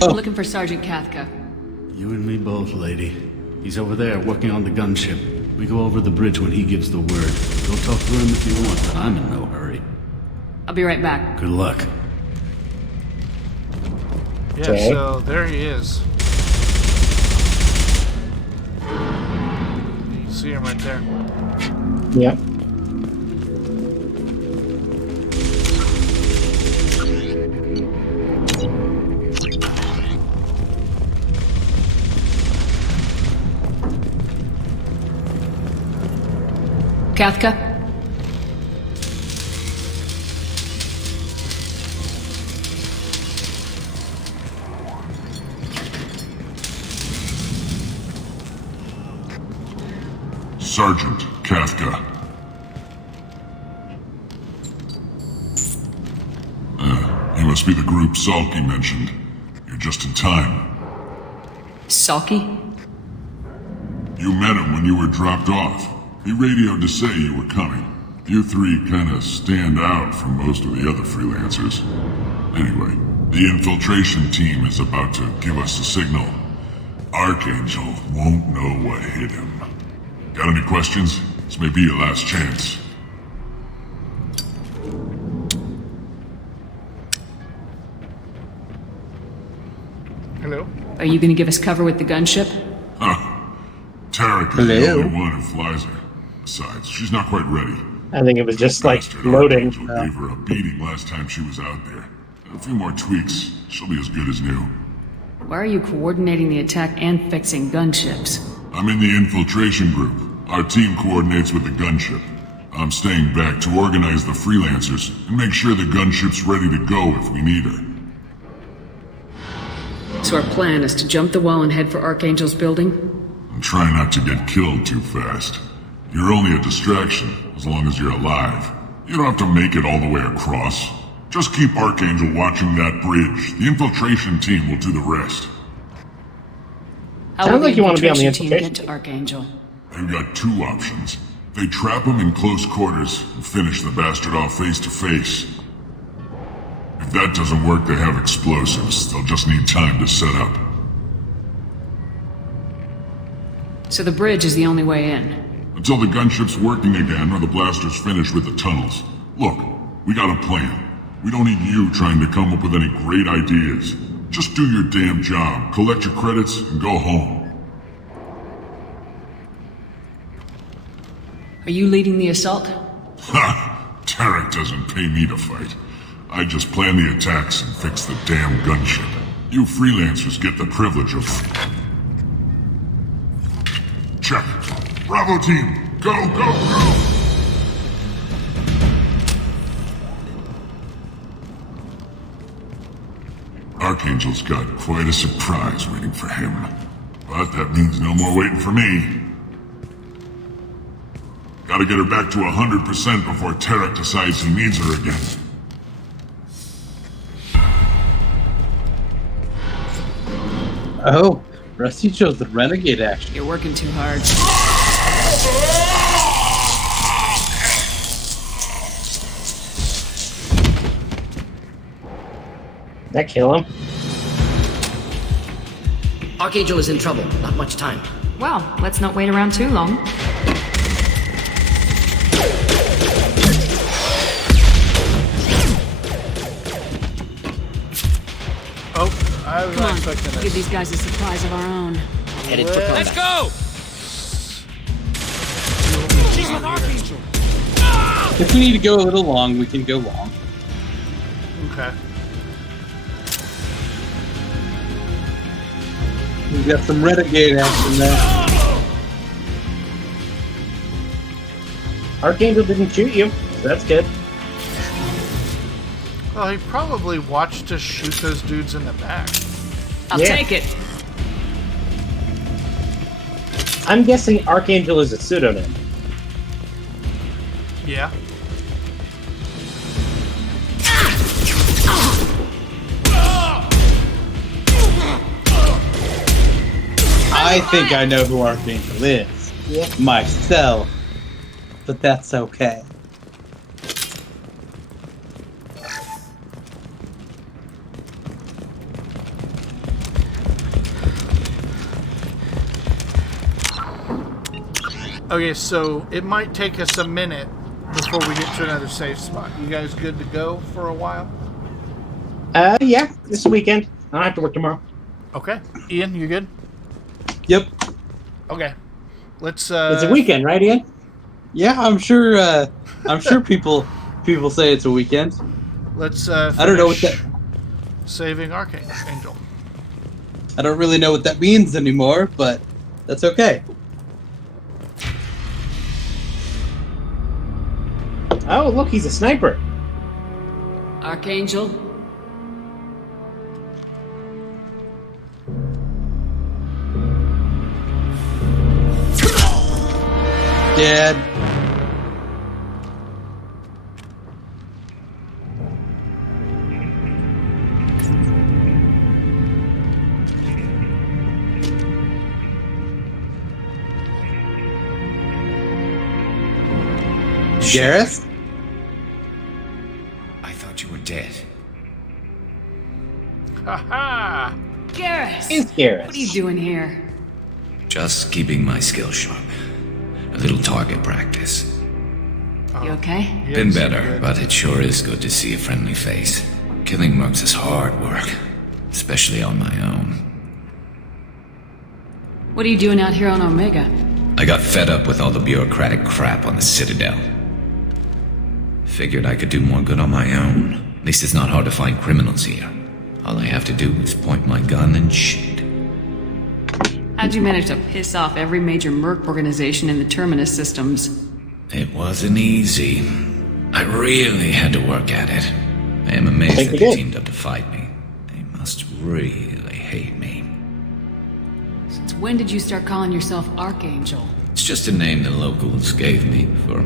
I'm looking for Sergeant Kathka. You and me both, lady. He's over there working on the gunship. We go over the bridge when he gives the word. Go talk to him if you want, but I'm in no hurry. I'll be right back. Good luck. Yeah, Okay. so there he is. You can see him right there. Yep. Kathka? Sergeant Kathka. You must be the group Salky mentioned. You're just in time. Salky? You met him when you were dropped off. He radioed to say you were coming. You three kinda stand out from most of the other freelancers. Anyway, the infiltration team is about to give us a signal. Archangel won't know what hit him. Got any questions? This may be your last chance. Hello? Are you gonna give us cover with the gunship? Tarek is the only one who flies her. Besides, she's not quite ready. I think it was just like loading. Archangel gave her a beating last time she was out there. A few more tweaks, she'll be as good as new. Why are you coordinating the attack and fixing gunships? I'm in the infiltration group. Our team coordinates with the gunship. I'm staying back to organize the freelancers and make sure the gunship's ready to go if we need her. So our plan is to jump the wall and head for Archangel's building? And try not to get killed too fast. You're only a distraction, as long as you're alive. You don't have to make it all the way across. Just keep Archangel watching that bridge. The infiltration team will do the rest. How will the infiltration team get to Archangel? They've got two options. They trap him in close quarters and finish the bastard off face to face. If that doesn't work, they have explosives. They'll just need time to set up. So the bridge is the only way in? Until the gunship's working again or the blasters finish with the tunnels. Look, we got a plan. We don't need you trying to come up with any great ideas. Just do your damn job, collect your credits, and go home. Are you leading the assault? Ha! Tarek doesn't pay me to fight. I just plan the attacks and fix the damn gunship. You freelancers get the privilege of... Check. Bravo team, go, go, go! Archangel's got quite a surprise waiting for him. But that means no more waiting for me. Gotta get her back to 100% before Tarek decides he needs her again. Oh, Rusty chose the renegade action. You're working too hard. That kill him? Archangel is in trouble. Not much time. Well, let's not wait around too long. Oh, I was not expecting this. Give these guys a surprise of our own. Headed for combat. Let's go! She's with Archangel. If we need to go a little long, we can go long. Okay. We've got some renegade action there. Archangel didn't shoot you, so that's good. Well, he probably watched us shoot those dudes in the back. I'll take it. I'm guessing Archangel is a pseudonym. Yeah. I think I know who Archangel is. Yeah. Myself. But that's okay. Okay, so it might take us a minute before we get to another safe spot. You guys good to go for a while? Yeah, this weekend. I don't have to work tomorrow. Okay. Ian, you good? Yep. Okay. Let's It's a weekend, right, Ian? Yeah, I'm sure people say it's a weekend. Let's I don't know what that saving Archangel. I don't really know what that means anymore, but that's okay. Oh, look, he's a sniper. Archangel? Dad. Gareth? I thought you were dead. Ha-ha! Garrus! It's Garrus. What are you doing here? Just keeping my skills sharp. A little target practice. You okay? Been better, but it sure is good to see a friendly face. Killing mercs is hard work, especially on my own. What are you doing out here on Omega? I got fed up with all the bureaucratic crap on the Citadel. Figured I could do more good on my own. At least it's not hard to find criminals here. All I have to do is point my gun and shoot. How'd you manage to piss off every major merc organization in the Terminus systems? It wasn't easy. I really had to work at it. I am amazed that they teamed up to fight me. They must really hate me. Since when did you start calling yourself Archangel? It's just a name the locals gave me for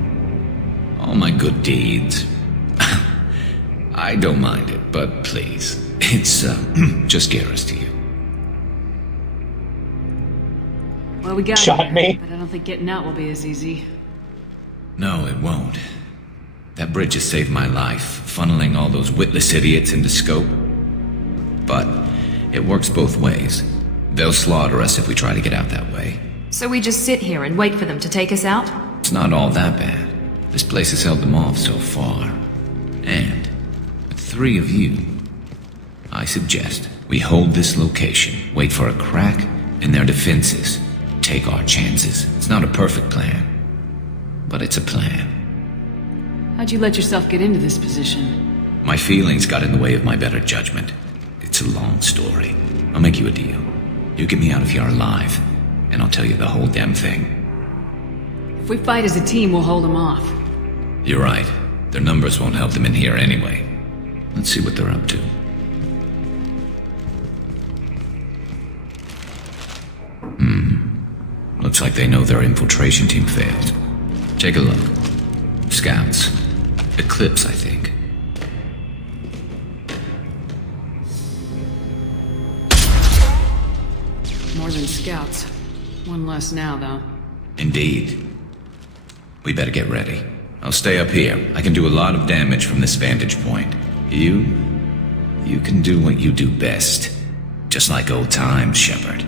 all my good deeds. I don't mind it, but please, it's just Garrus to you. Well, we got Shot me. but I don't think getting out will be as easy. No, it won't. That bridge has saved my life, funneling all those witless idiots into scope. But it works both ways. They'll slaughter us if we try to get out that way. So we just sit here and wait for them to take us out? It's not all that bad. This place has held them off so far. And with 3 of you, I suggest we hold this location, wait for a crack in their defenses, take our chances. It's not a perfect plan, but it's a plan. How'd you let yourself get into this position? My feelings got in the way of my better judgment. It's a long story. I'll make you a deal. You get me out of here alive, and I'll tell you the whole damn thing. If we fight as a team, we'll hold them off. You're right. Their numbers won't help them in here anyway. Let's see what they're up to. Looks like they know their infiltration team failed. Take a look. Scouts. Eclipse, I think. More than scouts. One less now, though. Indeed. We better get ready. I'll stay up here. I can do a lot of damage from this vantage point. You can do what you do best. Just like old times, Shepard.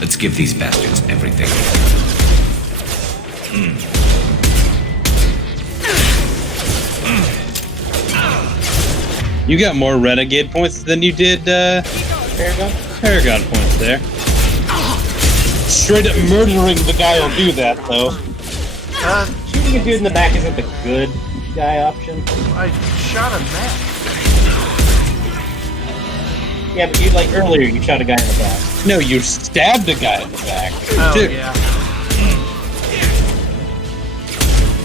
Let's give these bastards everything. You got more Renegade points than you did, Paragon points there. Straight up murdering the guy will do that, though. Shooting a dude in the back isn't the good guy option. I shot a man. Yeah, but you, like, earlier you shot a guy in the back. No, you stabbed a guy in the back. Oh, Dude. yeah.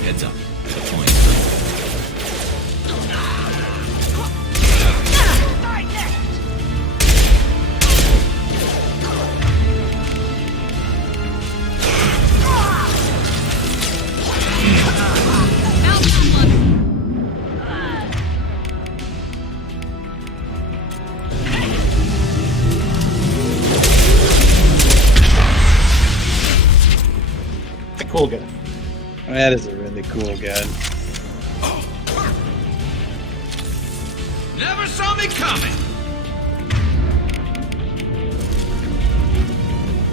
Heads up. The point. Cool gun. That is a really cool gun. Never saw me coming!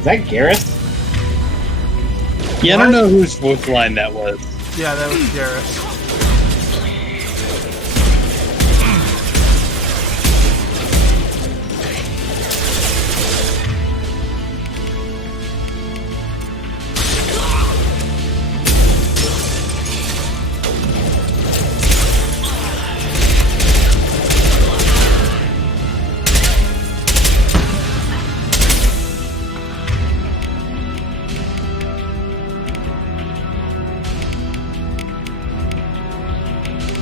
Is that Garrus? Yeah, I don't know whose voice line that was. Yeah, that was Garrus.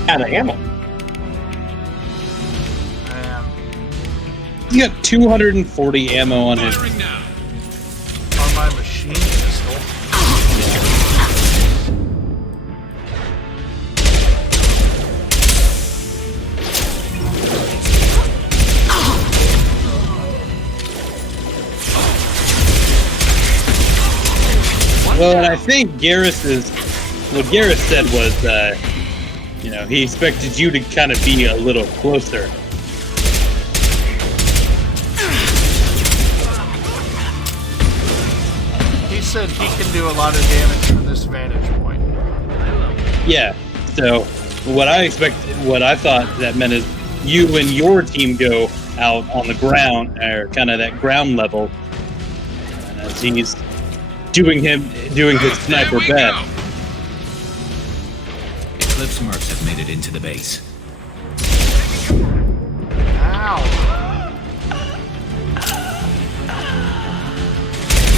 Out of ammo. He got 240 ammo on his. On my machine pistol. Well, and I think what Garrus said was, he expected you to kind of be a little closer. He said he can do a lot of damage from this vantage point. Yeah. So what I thought that meant is you and your team go out on the ground, or kind of that ground level, and as he's doing his sniper best. Eclipse mercs have made it into the base. Ow!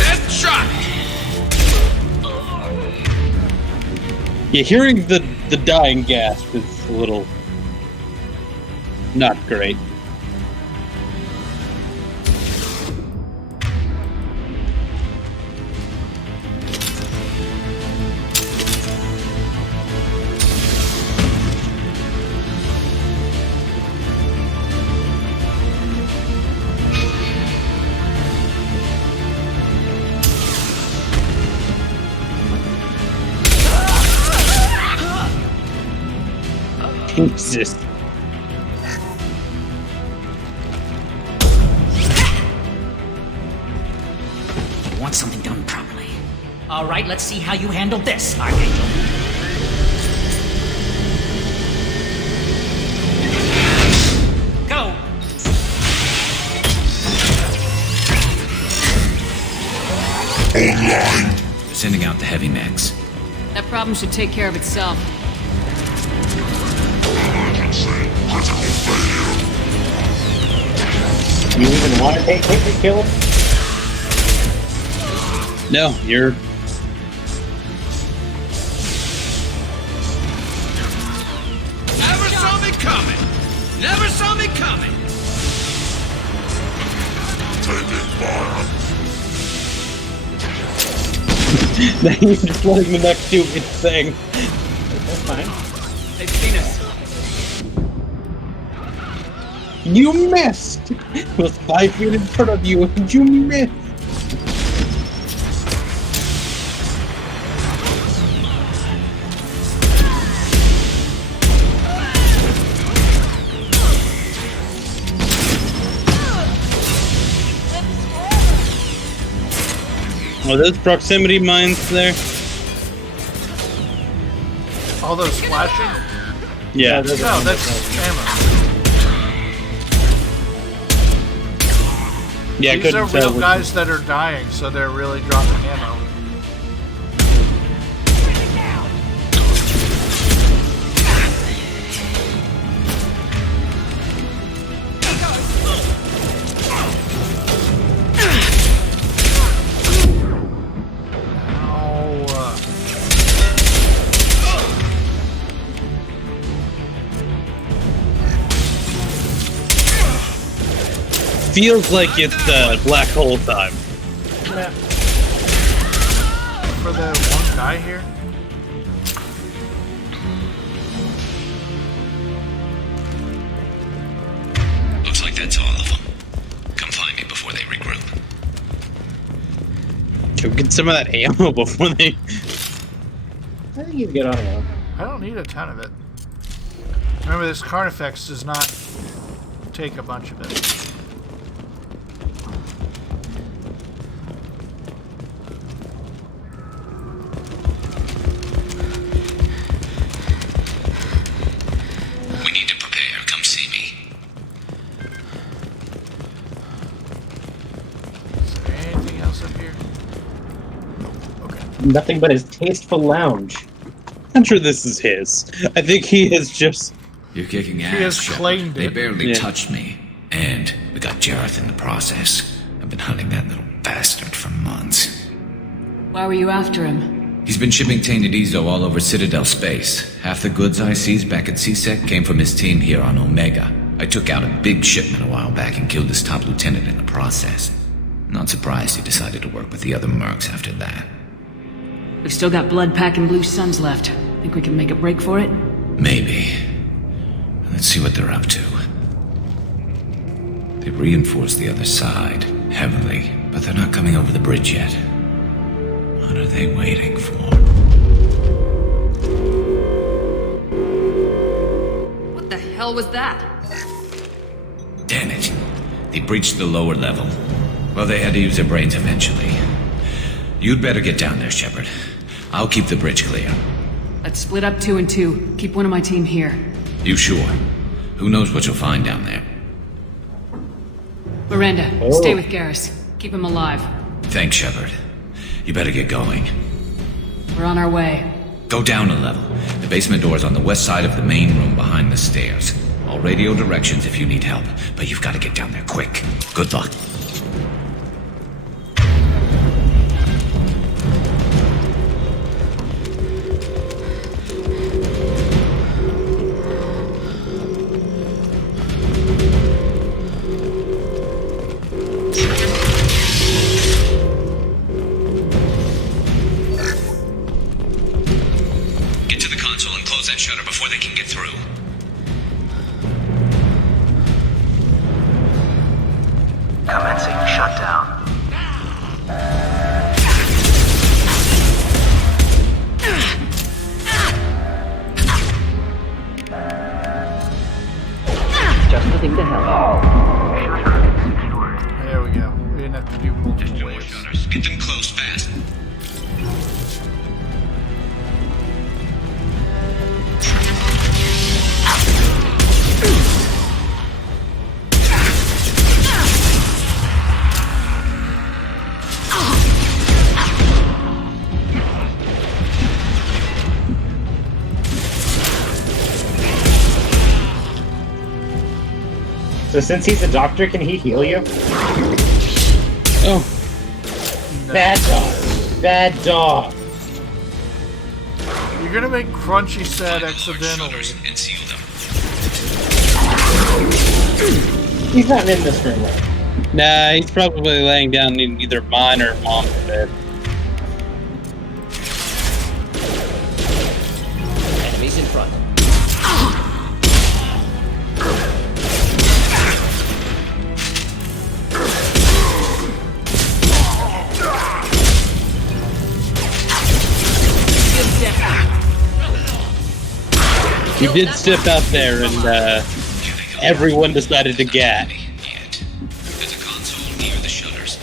Headshot! Yeah, hearing the dying gasp is a little not great. Jesus. I want something done properly. All right, let's see how you handle this, Archangel. Go! Online. Sending out the heavy mechs. That problem should take care of itself. You even want to take hit to kill him? No, you're Now you're just letting the next do its thing. That's fine. They've seen us. You missed! It was 5 feet in front of you, and you missed! Are those proximity mines there? All those flashing? Yeah. No, that's ammo. Yeah, These are real guys that are dying, so they're really dropping ammo. Feels like it's black hole time. Yeah. For the one guy here? Looks like that's all of them. Come find me before they regroup. Go get some of that ammo before they... I think you can get on ammo. I don't need a ton of it. Remember, this Carnifex does not take a bunch of it. Nothing but his tasteful lounge. I'm sure this is his. I think he is just... You're kicking He ass, has Shepard. claimed They it. barely touched me. And we got Jareth in the process. I've been hunting that little bastard for months. Why were you after him? He's been shipping tainted Ezo all over Citadel space. Half the goods I seized back at CSEC came from his team here on Omega. I took out a big shipment a while back and killed his top lieutenant in the process. Not surprised he decided to work with the other mercs after that. We've still got blood pack and blue suns left. Think we can make a break for it? Maybe. Let's see what they're up to. They reinforced the other side, heavily, but they're not coming over the bridge yet. What are they waiting for? What the hell was that? Damn it. They breached the lower level. Well, they had to use their brains eventually. You'd better get down there, Shepard. I'll keep the bridge clear. Let's split up 2 and 2. Keep one of my team here. You sure? Who knows what you'll find down there? Miranda, stay with Garrus. Keep him alive. Thanks, Shepard. You better get going. We're on our way. Go down a level. The basement door's on the west side of the main room behind the stairs. I'll radio directions if you need help, but you've got to get down there quick. Good luck. So since he's a doctor, can he heal you? Oh. No. Bad dog. Bad dog. You're gonna make Crunchy sad accidentally. And seal them. He's not in this room right Nah, he's probably laying down in either mine or mom's bed. He did step out there, and everyone decided to gag. There's a console near the shutters.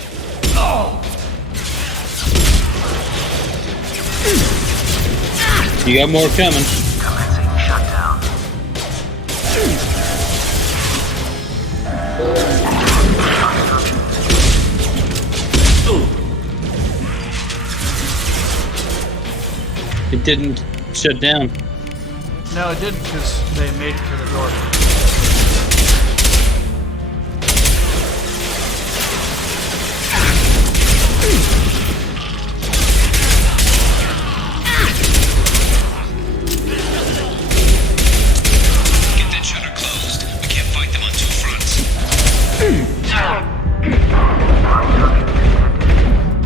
You got more coming. Shutdown. It didn't shut down. No, it didn't, because they made it to the door. Get that shutter closed. We can't fight them on two fronts.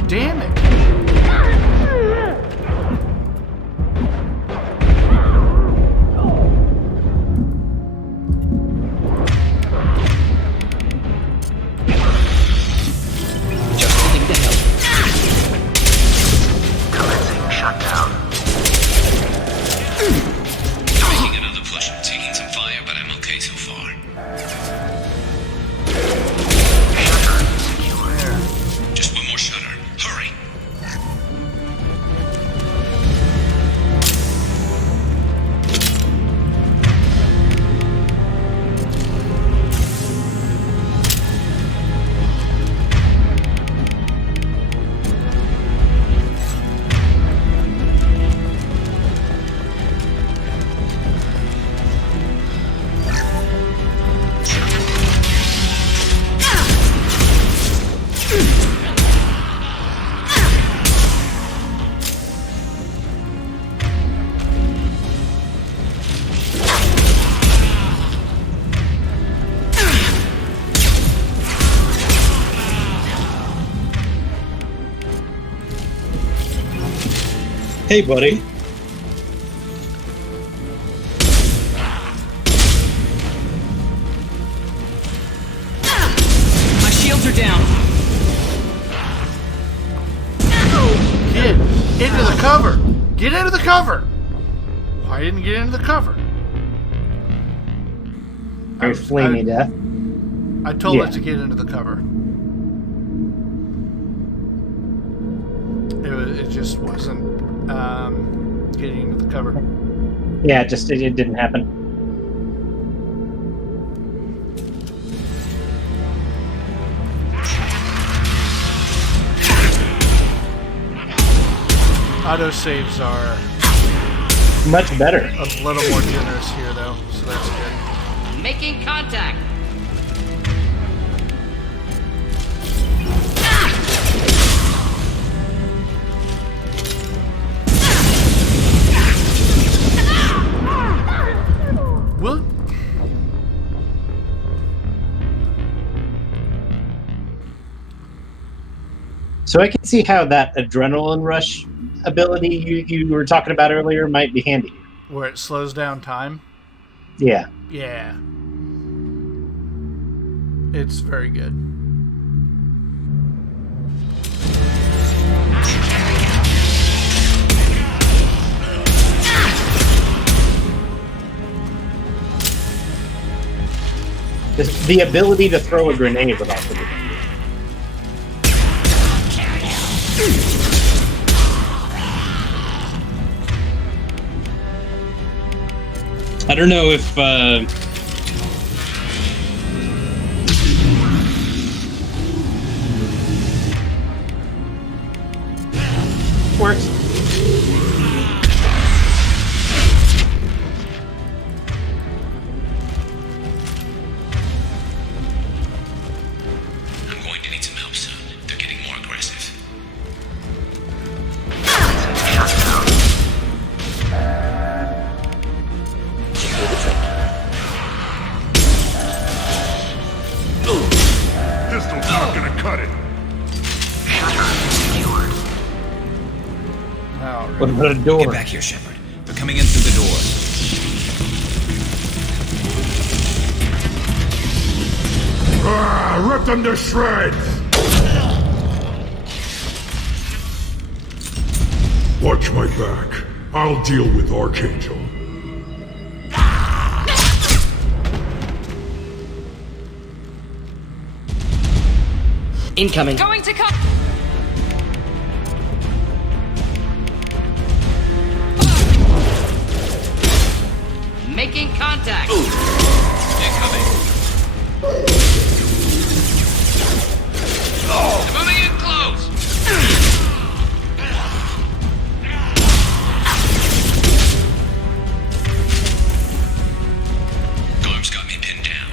Damn it. Making another push. I'm taking some fire, but I'm okay so far. Just one more shutter. Hurry. Hey, buddy. My shields are down. Kid, into the cover. Get into the cover. Why didn't you get into the cover? Very flamey death. I told Yeah. it to get into the cover. It just wasn't getting into the cover. Yeah, it didn't happen. Autosaves are much better. A little more generous here, though, so that's good. Making contact. What? So I can see how that adrenaline rush ability you were talking about earlier might be handy. Where it slows down time? Yeah. Yeah. It's very good. The ability to throw a grenade would also be handy. I don't know if works. I'm going to need some help soon. They're getting more aggressive. Pistol's not gonna cut it. What about a door? Get back here, Shepard. They're coming in through the door. Ah, rip them to shreds! Watch my back. I'll deal with Archangel. Incoming. Going to cut. Making contact. Incoming. Moving in close. Garm's got me pinned down.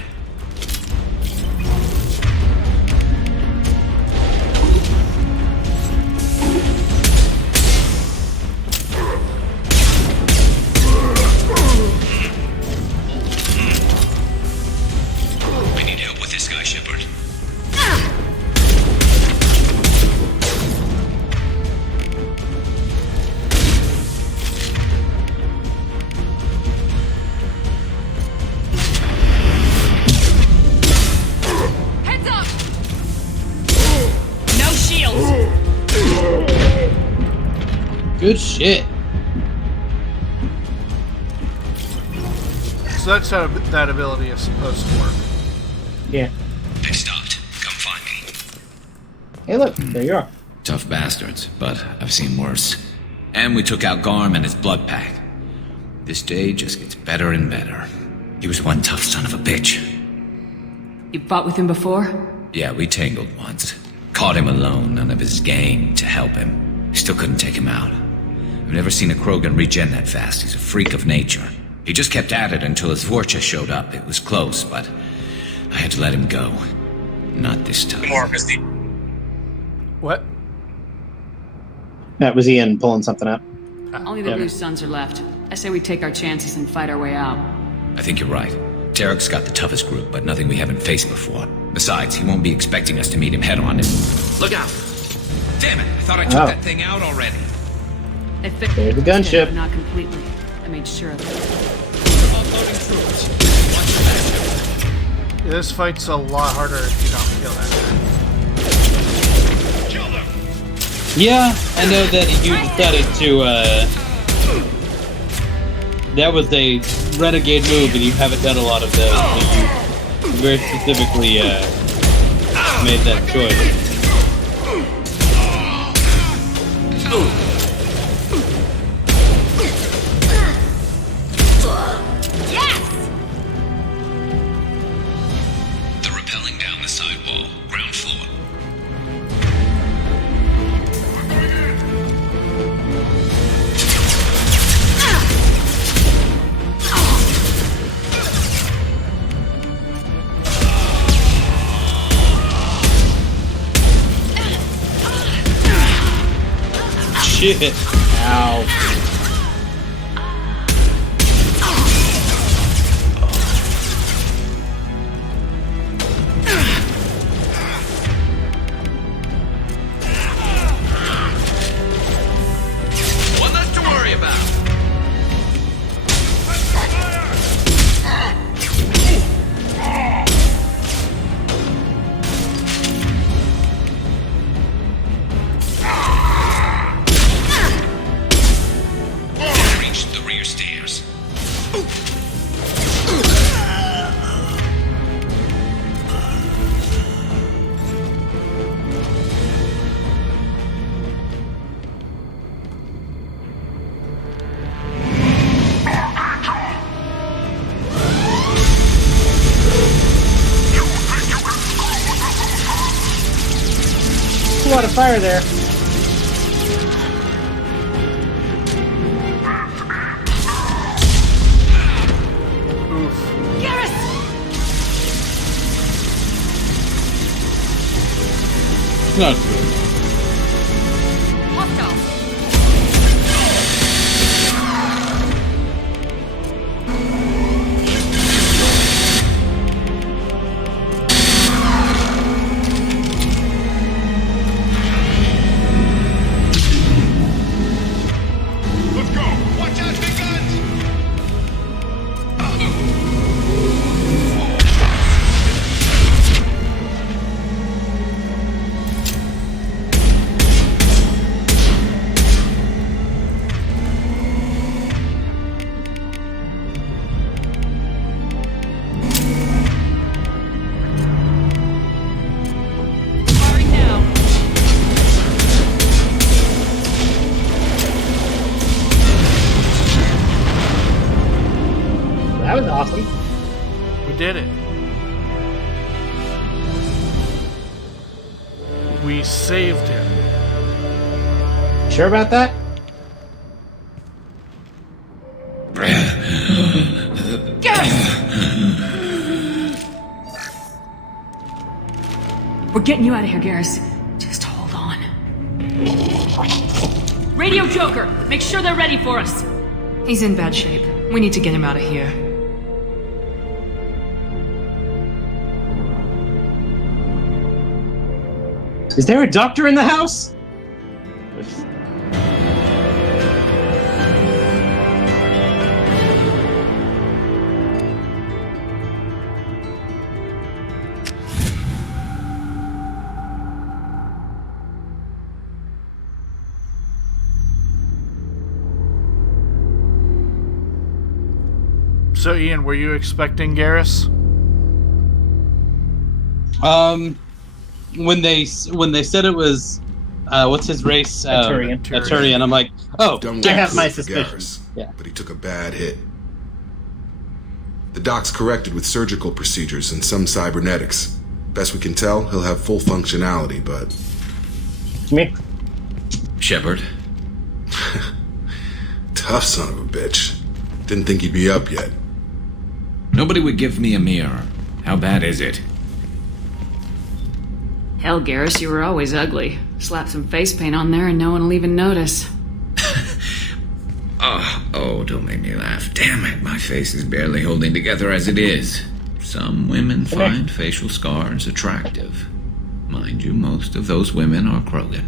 I need help with this guy, Shepard. Heads up. No shields. Good shit. So that's how that ability is supposed to work. Yeah. They stopped. Come find me. Hey, look, there you are. Tough bastards, but I've seen worse. And we took out Garm and his blood pack. This day just gets better and better. He was one tough son of a bitch. You fought with him before? Yeah, we tangled once. Caught him alone, none of his gang to help him. Still couldn't take him out. I've never seen a Krogan regen that fast. He's a freak of nature. He just kept at it until his Vorcha showed up. It was close, but I had to let him go. Not this time. What? That was Ian pulling something up. Only the Blue Suns are left. I say we take our chances and fight our way out. I think you're right. Tarek's got the toughest group, but nothing we haven't faced before. Besides, he won't be expecting us to meet him head-on. Look out! Damn it! I thought I took that thing out already. It fixed There's the gunship. but not completely. I made sure of it. This fight's a lot harder if you don't kill that guy. Yeah, I know that you decided to, that was a renegade move, and you haven't done a lot of those, so you very specifically, made that choice. They're rappelling down the side wall, ground floor. Shit. Ow. One less to worry about. Reached the rear stairs. A lot of fire there. Not good. Let's go! Watch out, big guns! We saved him. Sure about that? We're getting you out of here, Garrus. Just hold on. Radio Joker, make sure they're ready for us. He's in bad shape. We need to get him out of here. Is there a doctor in the house? So, Ian, were you expecting Garrus? When they said it was, what's his race? Turian. I'm like, oh, Don't I have get my fooled, suspicions. Garrus, Yeah. but he took a bad hit. The doc's corrected with surgical procedures and some cybernetics. Best we can tell, he'll have full functionality, but... Me? Shepard. Tough son of a bitch. Didn't think he'd be up yet. Nobody would give me a mirror. How bad is it? Hell, Garrus, you were always ugly. Slap some face paint on there and no one will even notice. Oh, don't make me laugh. Damn it, my face is barely holding together as it is. Some women find facial scars attractive. Mind you, most of those women are Krogan.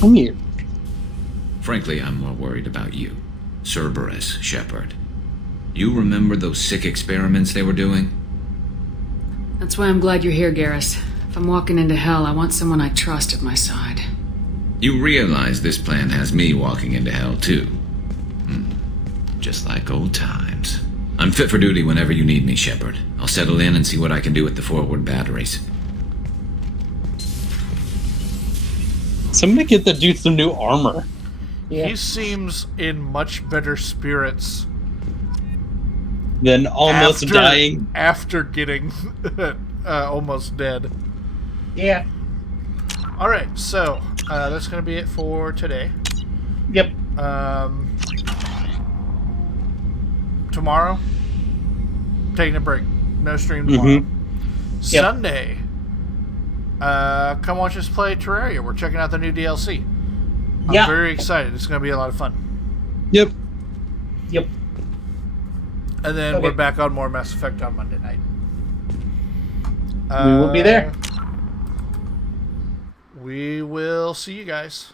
Come here. Frankly, I'm more worried about you. Cerberus, Shepard. You remember those sick experiments they were doing? That's why I'm glad you're here, Garrus. If I'm walking into hell, I want someone I trust at my side. You realize this plan has me walking into hell, too. Just like old times. I'm fit for duty whenever you need me, Shepard. I'll settle in and see what I can do with the forward batteries. Somebody get the dude some new armor. Yeah. He seems in much better spirits Then almost dying. after getting almost dead. Yeah. All right, so that's going to be it for today. Yep. Tomorrow, taking a break. No stream tomorrow. Sunday, come watch us play Terraria. We're checking out the new DLC. I'm very excited. It's going to be a lot of fun. Yep. And then we're back on more Mass Effect on Monday night. We will be there. We will see you guys.